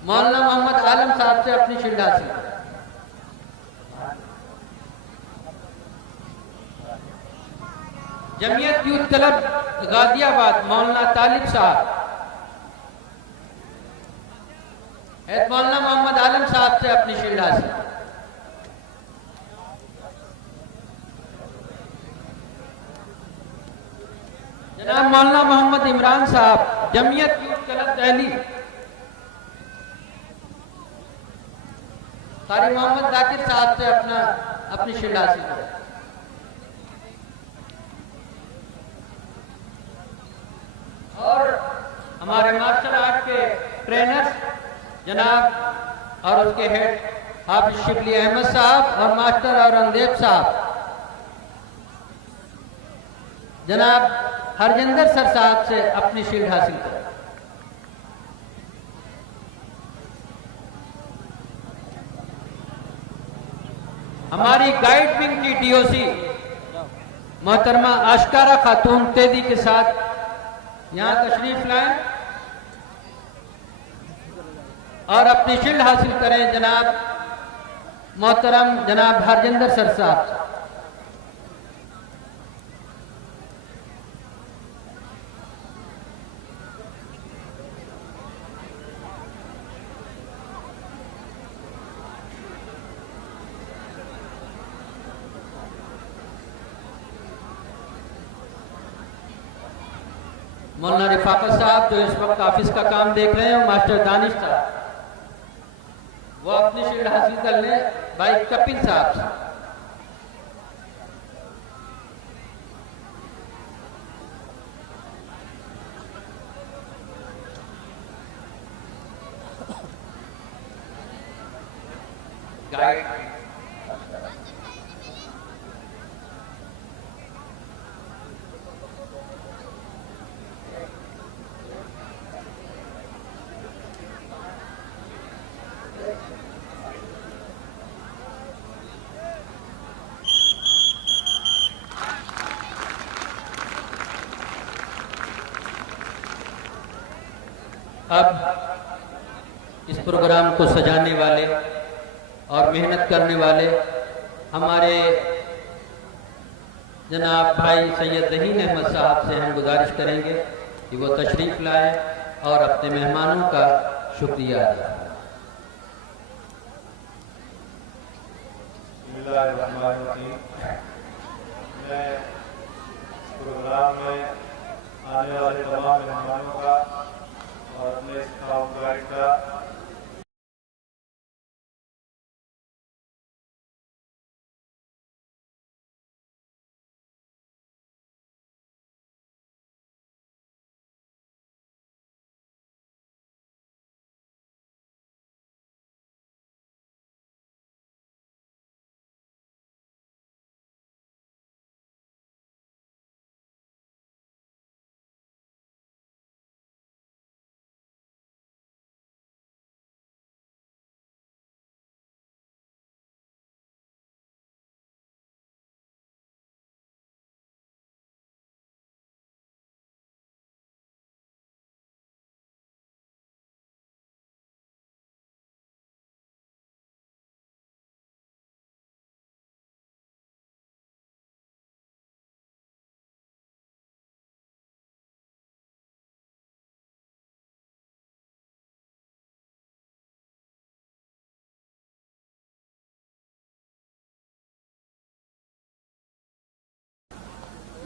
मौलाना मोहम्मद आलम साहब से अपनी शील्ड हासिल करें। जमीयत यूथ क्लब गाजियाबाद मौलाना तालिब साहब, मौलाना मोहम्मद आलम साहब से अपनी शील्ड हासिल करें। जनाब मौलाना मोहम्मद इमरान साहब जमीयत यूथ क्लब दिल्ली, कारी मोहम्मद जाकिर साहब से अपनी शील्ड हासिल करें। और हमारे मार्शल आर्ट के ट्रेनर्स जनाब और उसके हेड हाफिज शिबली अहमद साहब और मास्टर औरंगजेब साहब, जनाब हरजिंदर सर साहब से अपनी शील्ड हासिल करें। हमारी गाइड विंग की डीओसी मोहतरमा आशकारा खातून तेजी के साथ यहां तशरीफ लाएं और अपनी शील्ड हासिल करें। जनाब मोहतरम जनाब हरजिंदर सर साहब, मौलाना रिफाकत साहब जो इस वक्त ऑफिस का काम देख रहे हैं, मास्टर दानिश साहब वो अपनी शील्ड हासिल कर लें। भाई कपिल साहब गाइड अब इस प्रोग्राम को सजाने वाले और मेहनत करने वाले हमारे जनाब भाई सैयद रहीन अहमद साहब से हम गुजारिश करेंगे कि वो तशरीफ लाएं और अपने मेहमानों का शुक्रिया अदा मैं प्रोग्राम में आने वाले तमाम मेहमानों का और अपने स्काउट गाइड का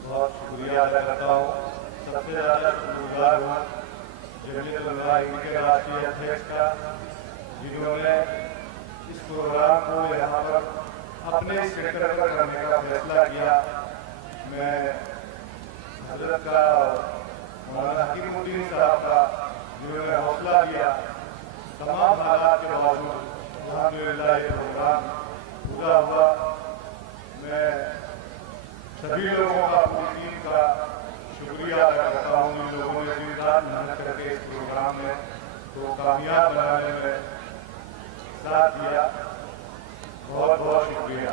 बहुत शुक्रिया अदा करता हूँ। सबसे ज़्यादा शुक्रगुजार हूँ जमीयत के राष्ट्रीय अध्यक्ष का, जिन्होंने इस प्रोग्राम को यहाँ पर अपने सेक्टर पर करने का फैसला किया। मैं हजरत का मौलाना हकीमुद्दीन साहब का जिन्होंने हौसला दिया, तमाम हालात के बावजूद अल्हम्दुलिल्लाह ये प्रोग्राम पूरा हुआ। मैं सभी लोगों का, पूरी टीम का शुक्रिया अदा करता हूँ जिन लोगों ने दिन रात मेहनत करके इस प्रोग्राम में तो कामयाब बनाने में साथ दिया। बहुत बहुत शुक्रिया।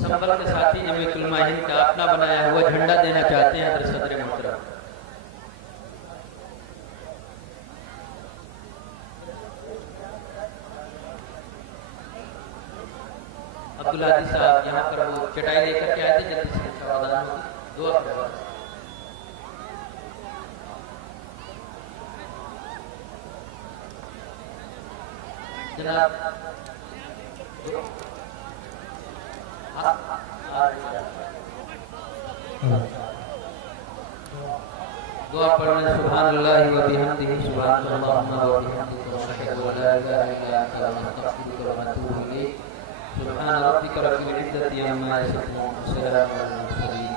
संबल के साथी जमीयतुल उलमा का अपना बनाया हुआ झंडा देना चाहते हैं हज़रत सदर मोहतरम। अब्दुल आदिल साहब यहाँ पर वो चटाई लेकर के आए थे, जल्दी से समाधान होगी। दुआ करो जनाब। दुआ पढ़ना सुभानअल्लाह व बिहम्दिही सुभानअल्लाह व बिहम्दिही व अशहदु अल्ला इलाहा इल्ला अंता अस्तगफिरुका व अतूबु इलैक। सुभान रब्बिका रब्बिल इज्जति अम्मा यसिफून व सलामुन अलल मुरसलीन।